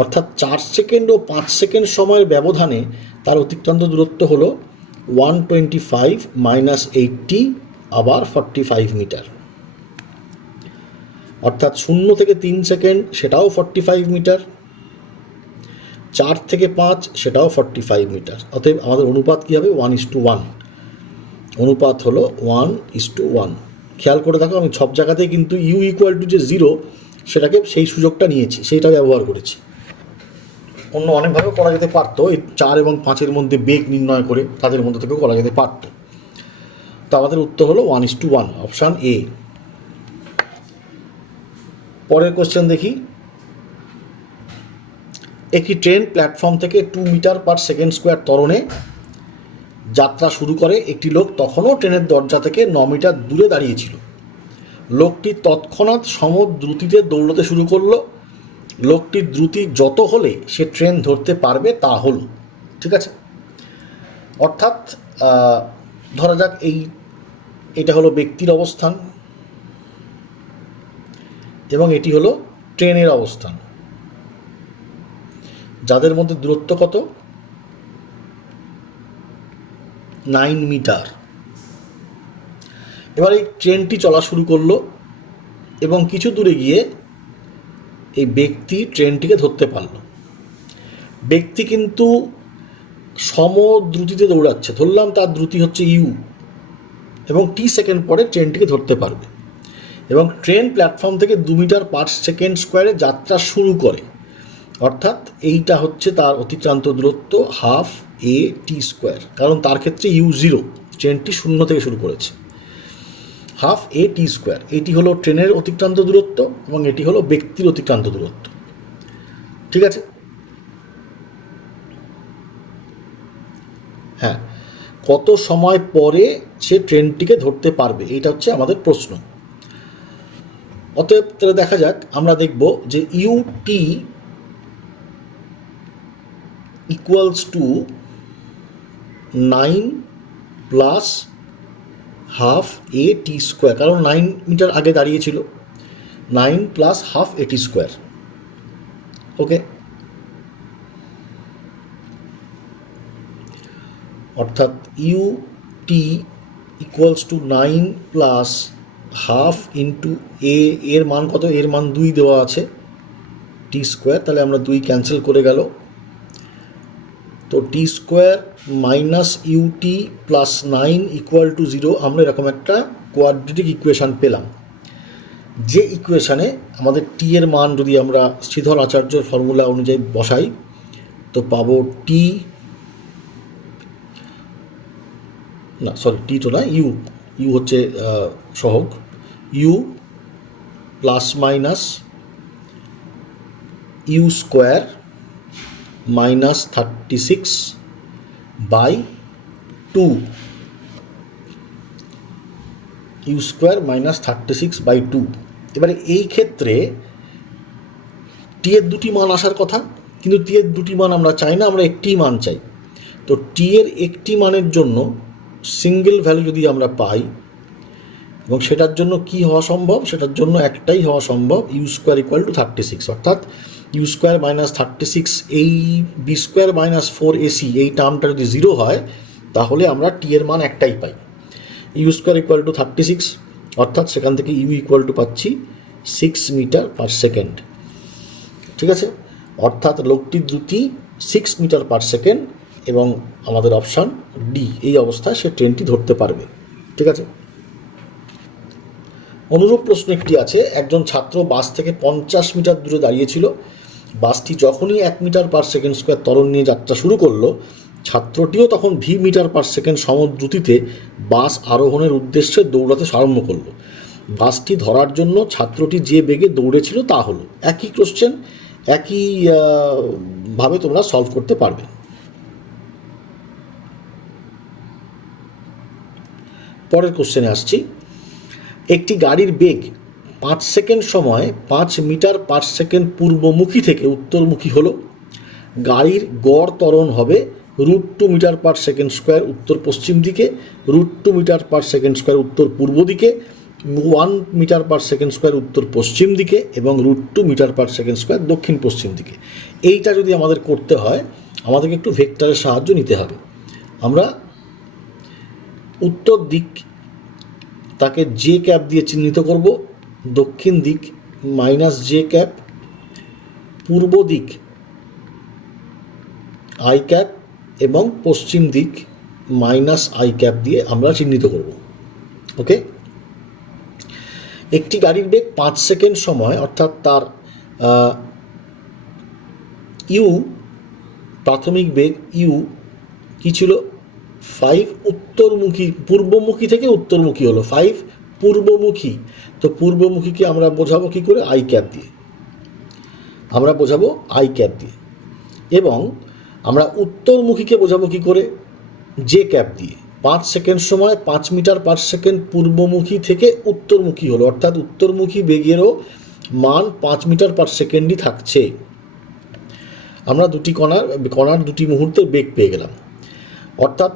অর্থাৎ 4 সেকেন্ড ও 5 সেকেন্ড সময়ের ব্যবধানে তার অতিক্রান্ত দূরত্ব হলো 125 মাইনাস 80 আবার 45 মিটার। অর্থাৎ 0 থেকে 3 সেকেন্ড সেটাও 45 মিটার, 4 থেকে 5 সেটাও 45 মিটার। অতএব আমাদের অনুপাত কী হবে? 1:1। অনুপাত হলো 1:1। খেয়াল করে দেখো, আমি সব জায়গাতেই কিন্তু U = যে 0 সেটাকে, সেই সুযোগটা নিয়েছি, সেইটা ব্যবহার করেছি। অন্য অনেকভাবে করা যেতে পারতো, এই 4 এবং 5-এর মধ্যে বেগ নির্ণয় করে তাদের মধ্যে থেকেও করা যেতে পারতো। তো আমাদের উত্তর হলো 1:1, অপশান এ। পরের কোশ্চেন দেখি। একটি ট্রেন প্ল্যাটফর্ম থেকে 2 মিটার/সেকেন্ড² ত্বরণে যাত্রা শুরু করে। একটি লোক তখনও ট্রেনের দরজা থেকে 9 মিটার দূরে দাঁড়িয়েছিল। লোকটি তৎক্ষণাৎ সমদ্রুতিতে দৌড়তে শুরু করলো লোকটির দ্রুতি যত হলে সে ট্রেন ধরতে পারবে তা হলো। ঠিক আছে, অর্থাৎ ধরা যাক এটা হলো ব্যক্তির অবস্থান এবং এটি হলো ট্রেনের অবস্থান, যাদের মধ্যে দূরত্ব কত, 9 মিটার। এবার এই ট্রেনটি চলা শুরু করলো এবং কিছু দূরে গিয়ে এই ব্যক্তি ট্রেনটিকে ধরতে পারল। ব্যক্তি কিন্তু সমদ্রুতিতে দৌড়াচ্ছে, ধরলাম তার দ্রুতি হচ্ছে ইউ, এবং টি সেকেন্ড পরে ট্রেনটিকে ধরতে পারবে, এবং ট্রেন প্ল্যাটফর্ম থেকে 2 মিটার পার সেকেন্ড স্কোয়ারে যাত্রা শুরু করে, অর্থাৎ এইটা হচ্ছে তার অতিক্রান্ত দূরত্ব হাফ এ টি স্কোয়ার, কারণ তার ক্ষেত্রে ইউ 0, ট্রেনটি 0 থেকে শুরু করেছে। হাফ এ টি স্কোয়ার, এটি হলো ট্রেনের অতিক্রান্ত দূরত্ব এবং এটি হলো ব্যক্তির অতিক্রান্ত দূরত্ব। ঠিক আছে, হ্যাঁ, কত সময় পরে সে ট্রেনটিকে ধরতে পারবে, এইটা হচ্ছে আমাদের প্রশ্ন। অতএব তাহলে দেখা যাক, আমরা দেখব যে u t equals to 9 plus half a t square, কারণ 9 মিটার আগে দাঁড়িয়েছিল, 9 plus half a t square. Okay, অর্থাৎ u t equals to 9 plus half into এর মান কত, এর মান 2 দেওয়া আছে, টি স্কোয়ার, তাহলে আমরা 2 ক্যান্সেল করে গেল, তো t square minus u t plus 9 equal to 0। আমরা এরকম একটা কোয়াড্রেটিক ইকুয়েশান পেলাম, যে ইকুয়েশানে আমাদের টি এর মান যদি আমরা শ্রীধর আচার্যর ফর্মুলা অনুযায়ী বসাই, তো পাবো টি, না সরি টি তো না, ইউ হচ্ছে সহগ, u plus minus u square minus 36 by 2, u square minus 36 by 2। এবারে এই ক্ষেত্রে টি এর দুটি মান আসার কথা, কিন্তু টি এর দুটি মান আমরা চাই না, আমরা একটি মান চাই। তো টি এর একটি মানের জন্য সিঙ্গেল ভ্যালু যদি আমরা পাই, এবং সেটার জন্য কি হওয়া সম্ভব, সেটার জন্য একটাই হওয়া সম্ভব, ইউ স্কোয়ার ইকুয়াল টু 36, অর্থাৎ ইউ স্কোয়ার মাইনাস 36, এই বি স্কোয়ার মাইনাস 4ac এই টার্মটা যদি 0 হয়, তাহলে আমরা টি এর মান একটাই পাই, ইউ স্কোয়ার ইকুয়াল টু 36, অর্থাৎ সেখান থেকে ইউ ইকুয়াল টু পাচ্ছি 6 মিটার পার সেকেন্ড। ঠিক আছে, অর্থাৎ লোকটির দ্রুতি 6 মিটার পার সেকেন্ড, এবং আমাদের অপশান ডি, এই অবস্থায় সে ট্রেনটি ধরতে পারবে। ঠিক আছে, অনুরূপ প্রশ্ন একটি আছে, একজন ছাত্র বাস থেকে 50 মিটার দূরে দাঁড়িয়েছিল, বাসটি যখনই 1 মিটার পার সেকেন্ড স্কোয়ার ত্বরণ নিয়ে যাত্রা শুরু করলো, ছাত্রটিও তখন ভি মিটার পার সেকেন্ড সমদ্রুতিতে বাস আরোহণের উদ্দেশ্যে দৌড়াতে আরম্ভ করলো। বাসটি ধরার জন্য ছাত্রটি যে বেগে দৌড়েছিল তা হলো। একই কোশ্চেন, একই ভাবে তোমরা সলভ করতে পারবে। পরের কোশ্চেনে আসছি, একটি গাড়ির বেগ 5 সেকেন্ড সময় 5 মিটার পার সেকেন্ড পূর্বমুখী থেকে উত্তরমুখী হলো। গাড়ির গড় ত্বরণ হবে √2 মিটার পার সেকেন্ড স্কোয়ার উত্তর পশ্চিম দিকে, √2 মিটার পার সেকেন্ড স্কোয়ার উত্তর পূর্ব দিকে, 1 মিটার পার সেকেন্ড স্কোয়ার উত্তর পশ্চিম দিকে, এবং √2 মিটার পার সেকেন্ড স্কোয়ার দক্ষিণ পশ্চিম দিকে। এইটা যদি আমাদের করতে হয়, আমাদেরকে একটু ভেক্টরের সাহায্য নিতে হবে। আমরা উত্তর দিক তাকে জে ক্যাপ দিয়ে চিহ্নিত করব, দক্ষিণ দিক মাইনাস জে ক্যাপ, পূর্ব দিক আই ক্যাপ, এবং পশ্চিম দিক মাইনাস আই ক্যাপ দিয়ে আমরা চিহ্নিত করব। ওকে, একটি গাড়ির বেগ 5 সেকেন্ড সময়, অর্থাৎ তার ইউ প্রাথমিক বেগ ইউ কি ছিল, 5 উত্তরমুখী, পূর্বমুখী থেকে উত্তরমুখী হলো, 5 পূর্বমুখী, তো পূর্বমুখীকে আমরা বোঝাবো কী করে, আই ক্যাপ দিয়ে, আমরা বোঝাবো আই ক্যাপ দিয়ে, এবং আমরা উত্তরমুখীকে বোঝাবো কী করে, জে ক্যাপ দিয়ে। 5 সেকেন্ড সময় 5 মিটার পার সেকেন্ড পূর্বমুখী থেকে উত্তরমুখী হলো, অর্থাৎ উত্তরমুখী বেগেরও মান 5 মিটার পার সেকেন্ডই থাকছে। আমরা কণার দুটি মুহূর্তের বেগ পেয়ে গেলাম। অর্থাৎ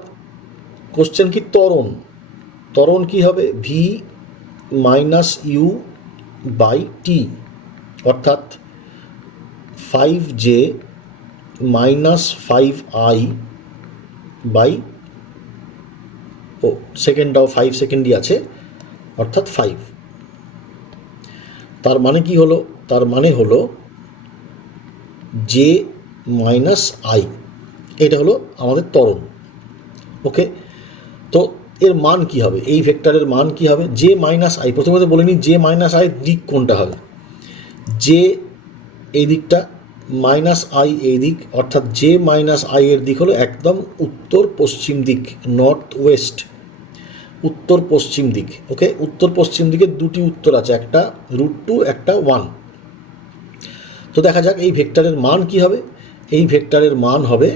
কোশ্চেন কি, ত্বরণ কি হবে, V minus you by T, অর্থাৎ 5J মাইনাস 5I বাই, সেকেন্ডটাও 5 সেকেন্ডই আছে, অর্থাৎ 5। তার মানে কি হলো, তার মানে হলো জে মাইনাস আই, এটা হলো আমাদের ত্বরণ। ওকে, তো এর মান কি হবে, এই ভেক্টরের মান কি হবে, জে মাইনাস আই। প্রথমে তো বলে নিই জে মাইনাস আই দিক কোনটা হবে, জে এই দিকটা, মাইনাস আই এই দিক, অর্থাৎ জে মাইনাস আই এর দিক হলো একদম উত্তর পশ্চিম দিক, নর্থ ওয়েস্ট, উত্তর পশ্চিম দিক। ওকে, উত্তর পশ্চিম দিকে দুটি উত্তর আছে, একটা √2, একটা 1। তো দেখা যাক এই ভেক্টরের মান কি হবে। এই ভেক্টরের মান হবে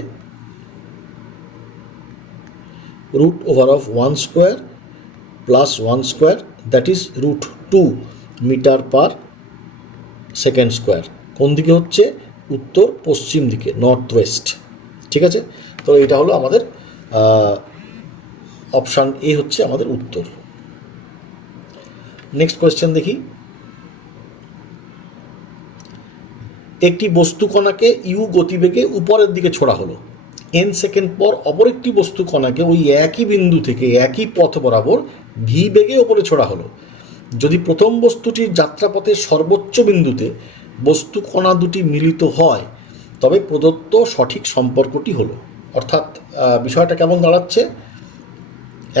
√1 square plus 1 square, that is √2 metre per second square. কোন দিকে হচ্ছে, উত্তর পশ্চিম দিকে, নর্থ ওয়েস্ট। ঠিক আছে, তো এটা হলো আমাদের অপশান এ হচ্ছে আমাদের উত্তর। নেক্সট কোয়েশ্চেন দেখি। একটি বস্তু কণাকে ইউ গতিবেগে উপরের দিকে ছোড়া হলো, n সেকেন্ড পর অপর একটি বস্তু কণাকে ওই একই বিন্দু থেকে একই পথ বরাবর ভি বেগে ওপরে ছোড়া হলো। যদি প্রথম বস্তুটির যাত্রাপথের সর্বোচ্চ বিন্দুতে বস্তু কণা দুটি মিলিত হয়, তবে প্রদত্ত সঠিক সম্পর্কটি হলো। অর্থাৎ বিষয়টা কেমন দাঁড়াচ্ছে,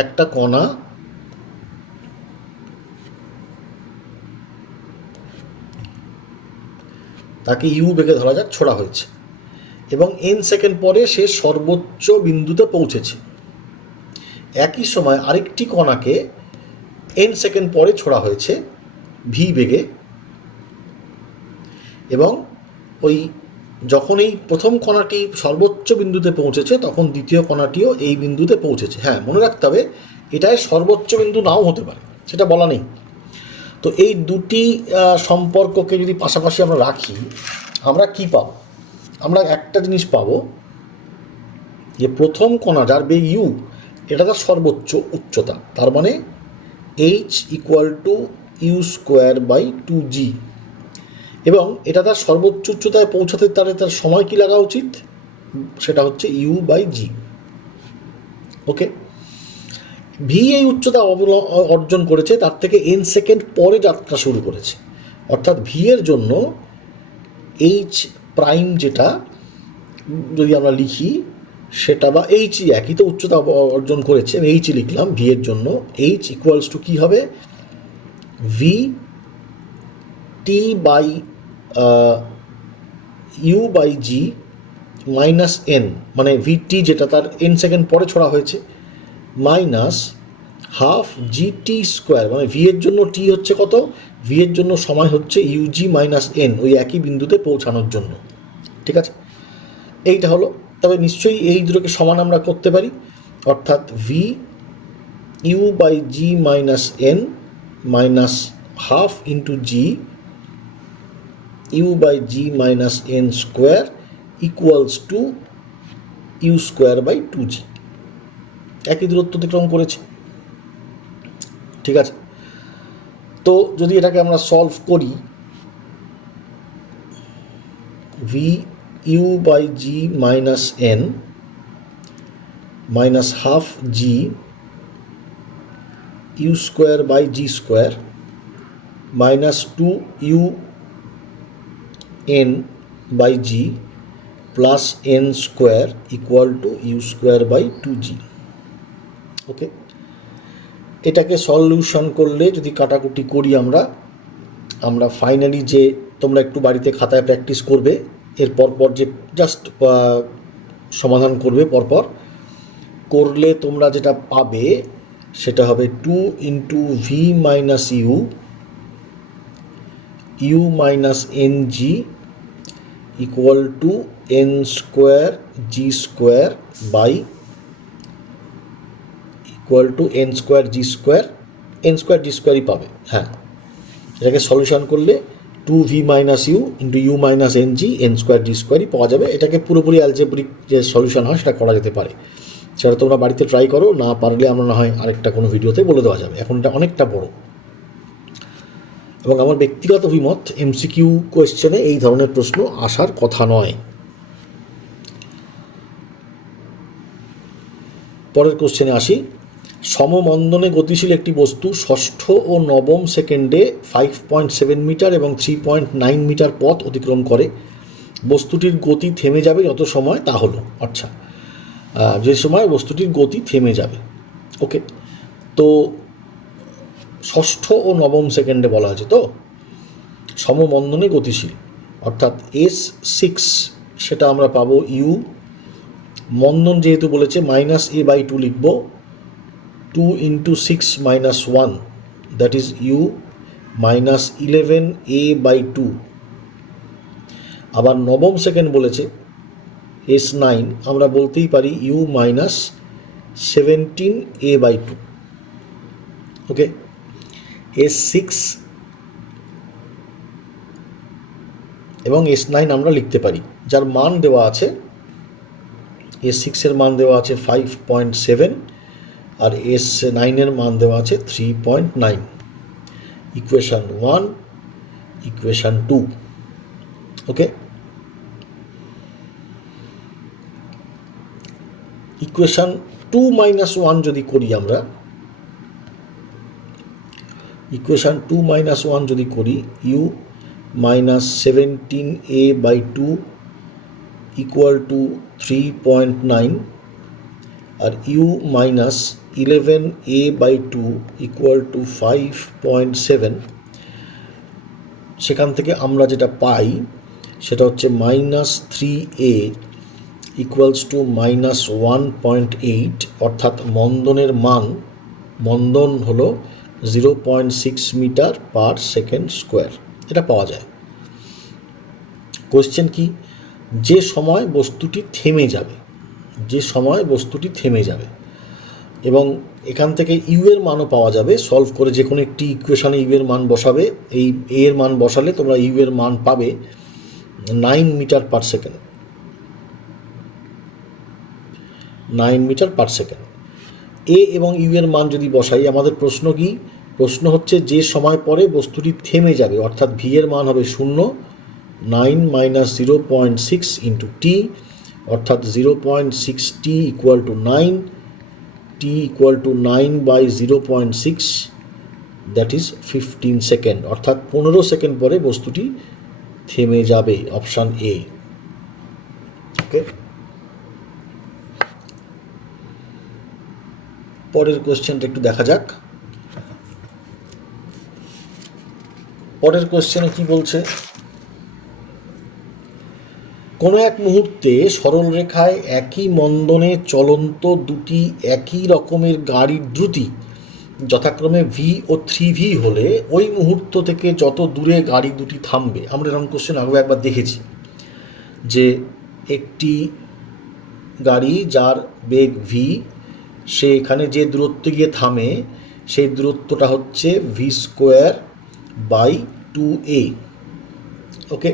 একটা কণা তাকে ইউ বেগে ধরা যাক ছোড়া হয়েছে, এবং n সেকেন্ড পরে সে সর্বোচ্চ বিন্দুতে পৌঁছেছে। একই সময় আরেকটি কণাকে n সেকেন্ড পরে ছোড়া হয়েছে ভি বেগে, এবং ওই যখন এই প্রথম কণাটি সর্বোচ্চ বিন্দুতে পৌঁছেছে তখন দ্বিতীয় কণাটিও এই বিন্দুতে পৌঁছেছে। হ্যাঁ, মনে রাখতে হবে এটাই সর্বোচ্চ বিন্দু নাও হতে পারে, সেটা বলা নেই। তো এই দুটি সম্পর্ককে যদি পাশাপাশি আমরা রাখি, আমরা কি পাবো, আমরা একটা জিনিস পাবো যে প্রথম কণা যার বেগ ইউ, এটা তার সর্বোচ্চ উচ্চতা, তার মানে h = u square by 2g, এবং এটা তার সর্বোচ্চ উচ্চতায় পৌঁছাতে তার সময় কি লাগা উচিত, সেটা হচ্ছে u by g. Okay, v এই উচ্চতা অর্জন করেছে তার থেকে n সেকেন্ড পরে যাত্রা শুরু করেছে, অর্থাৎ ভি এর জন্য এইচ প্রাইম যেটা যদি আমরা লিখি সেটা, বা এইচ একই তো উচ্চতা অর্জন করেছে, এইচ লিখলাম ভি এর জন্য, এইচ = কী হবে, v t by u by g minus n, মানে ভি টি যেটা তার n সেকেন্ড পরে ছোড়া হয়েছে, minus half g t square, মানে ভি এর জন্য টি হচ্ছে কত, ভি এর জন্য সময় হচ্ছে ইউজি মাইনাস এন, ওই একই বিন্দুতে পৌঁছানোর জন্য। ঠিক আছে, এইটা হলো। তবে নিশ্চয়ই এই দুটোকে সমান আমরা করতে পারি, অর্থাৎ v u by g minus n minus half into g u by g minus n square = u square by 2g, একই দূরত্ব অতিক্রম করেছে। ঠিক আছে, তো যদি এটাকে আমরা সলভ করি, v u by g minus n minus half g u square by g square minus 2u n by g plus n square = u square by 2g। Okay, এটাকে সলিউশন করলে যদি কাটাকুটি করি আমরা ফাইনালি, যে তোমরা একটু বাড়িতে খাতায় প্র্যাকটিস করবে, এর পরপর যে জাস্ট সমাধান করবে পরপর করলে তোমরা যেটা পাবে সেটা হবে 2 × v minus u minus n g = n square g square by n square g square, n square g স্কোয়ারই পাবে। হ্যাঁ, এটাকে সলিউশন করলে 2v minus u into u minus n g n square d স্কোয়ারই পাওয়া যাবে। এটাকে পুরোপুরি অ্যালজেব্রিক যে সলিউশন হয় সেটা করা যেতে পারে, সেটা তোমরা বাড়িতে ট্রাই করো, না পারলে আমরা না হয় আরেকটা কোনো ভিডিওতে বলে দেওয়া যাবে। এখন এটা অনেকটা বড়, এবং আমার ব্যক্তিগত অভিমত এমসিকিউ কোয়েশ্চেনে এই ধরনের প্রশ্ন আসার কথা নয়। পরের কোশ্চেনে আসি। সমমন্দনে গতিশীল একটি বস্তু ষষ্ঠ ও নবম সেকেন্ডে 5.7 মিটার এবং 3.9 মিটার পথ অতিক্রম করে। বস্তুটির গতি থেমে যাবে যত সময় তা হলো। আচ্ছা, যে সময় বস্তুটির গতি থেমে যাবে। ওকে, তো ষষ্ঠ ও নবম সেকেন্ডে বলা আছে, তো সমমন্দনে গতিশীল অর্থাৎ S6, সেটা আমরা পাবো ইউ। মন্দন যেহেতু বলেছে -a/2 লিখব, 2 × 6 - 1, দ্যাট ইজ ইউ -11a/2। আবার নবম সেকেন্ড বলেছে S9, আমরা বলতেই পারি ইউ -17a/2। ওকে, S6 এবং S9 আমরা লিখতে পারি, যার মান দেওয়া আছে। S6 এর মান দেওয়া আছে 5.7 আর S9 এর মান দেওয়া আছে 3.9। Equation 1, equation 2। ওকে, ইকুয়েশন 2 - 1 যদি করি আমরা, ইকুয়েশন 2 - 1 যদি করি, ইউ -17a/2 ইকুয়াল টু 3.9 আর ইউ -11a/2 ইকুয়াল টু 5.7। সেখান থেকে আমরা যেটা পাই সেটা হচ্ছে -3a ইকুয়ালস টু -1.8, অর্থাৎ মন্দনের মান, মন্দন হলো 0.6 মিটার পার সেকেন্ড স্কোয়ার, এটা পাওয়া যায়। কোয়েশ্চেন কি? যে সময় বস্তুটি থেমে যাবে, যে সময় বস্তুটি থেমে যাবে, এবং এখান থেকে ইউ এর মানও পাওয়া যাবে। সলভ করে যে কোনো একটি ইকুয়েশানে ইউ এর মান বসাবে, এই এ এর মান বসালে তোমরা ইউ এর মান পাবে 9 metre per second, 9 metre per second. A এবং ইউ এর মান যদি বসাই, আমাদের প্রশ্ন কি? প্রশ্ন হচ্ছে যে সময় পরে বস্তুটি থেমে যাবে, অর্থাৎ ভি এর মান হবে 0, 9 - 0.6 ইন্টু টি, অর্থাৎ 0.6t equal to 9, t equal to 9/0.6, that is 15 second, অর্থাৎ 15 সেকেন্ড পরে বস্তুটি থেমে যাবে। Option A. ওকে, পরের কোয়েশ্চেনটা একটু দেখা যাক। পরের কোয়েশ্চেনে কি বলছে? কোনো এক মুহূর্তে সরল রেখায় একই মন্দনে চলন্ত দুটি একই রকমের গাড়ির দ্রুতি যথাক্রমে v ও 3v হলে ওই মুহূর্ত থেকে যত দূরে গাড়ি দুটি থামবে। আমরা এরকম কোশ্চেন আগে একবার দেখেছি যে একটি গাড়ি যার বেগ v, সে এখানে যে দূরত্বে গিয়ে থামে সেই দূরত্বটা হচ্ছে v²/2a। ওকে,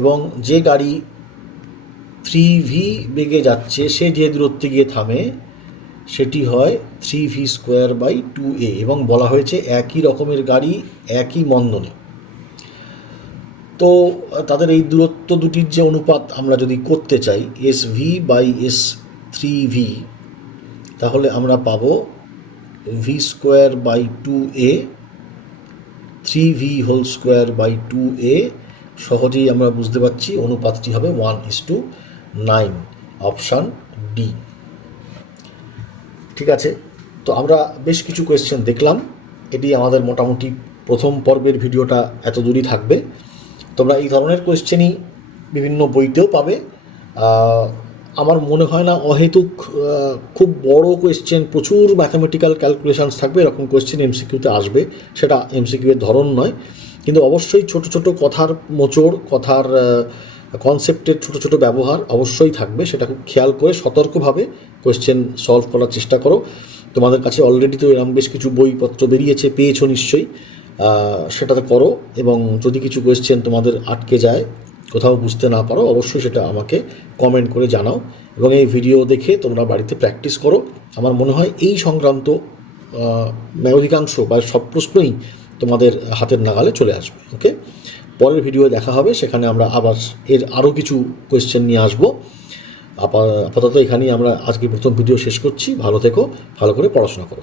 এবং যে গাড়ি 3v বেগে যাচ্ছে সে যে দূরত্বে গিয়ে থামে সেটি হয় 3v²/2a, এবং বলা হয়েছে একই রকমের গাড়ি একই মন্দনে। তো তাদের এই দূরত্ব দুটির যে অনুপাত আমরা যদি করতে চাই SV/S3v, তাহলে আমরা পাবো v²/2a, 3v² সহজেই আমরা বুঝতে পারছি অনুপাতটি হবে 1:9। Option D. ঠিক আছে, তো আমরা বেশ কিছু কোয়েশ্চেন দেখলাম। এটি আমাদের মোটামুটি প্রথম পর্বের ভিডিওটা এত দূরই থাকবে। তোমরা এই ধরনের কোয়েশ্চেনই বিভিন্ন বইতেও পাবে। আমার মনে হয় না অহেতুক খুব বড় কোয়েশ্চেন, প্রচুর ম্যাথামেটিক্যাল ক্যালকুলেশনস থাকবে এরকম কোয়েশ্চেন এমসিকিউতে আসবে। সেটা এমসিকিউ এর ধরন নয়, কিন্তু অবশ্যই ছোট ছোট কথার মোচড়, কথার কনসেপ্টের ছোট ছোট ব্যবহার অবশ্যই থাকবে। সেটা খুব খেয়াল করে সতর্কভাবে কোয়েশ্চেন সলভ করার চেষ্টা করো। তোমাদের কাছে অলরেডি তো এরকম বেশ কিছু বইপত্র বেরিয়েছে, পেয়েছো নিশ্চয়ই। সেটাতে করো, এবং যদি কিছু কোয়েশ্চেন তোমাদের আটকে যায়, কোথাও বুঝতে না পারো, অবশ্যই সেটা আমাকে কমেন্ট করে জানাও, এবং এই ভিডিও দেখে তোমরা বাড়িতে প্র্যাকটিস করো। আমার মনে হয় এই সংক্রান্ত অধিকাংশ বা সব প্রশ্নই তোমাদের হাতের নাগালে চলে আসবে। ওকে, পরের ভিডিও দেখা হবে, সেখানে আমরা আবার এর আরও কিছু কোয়েশ্চেন নিয়ে আসবো। আপাতত এখানেই আমরা আজকে প্রথম ভিডিও শেষ করছি। ভালো থেকো, ভালো করে পড়াশোনা করো।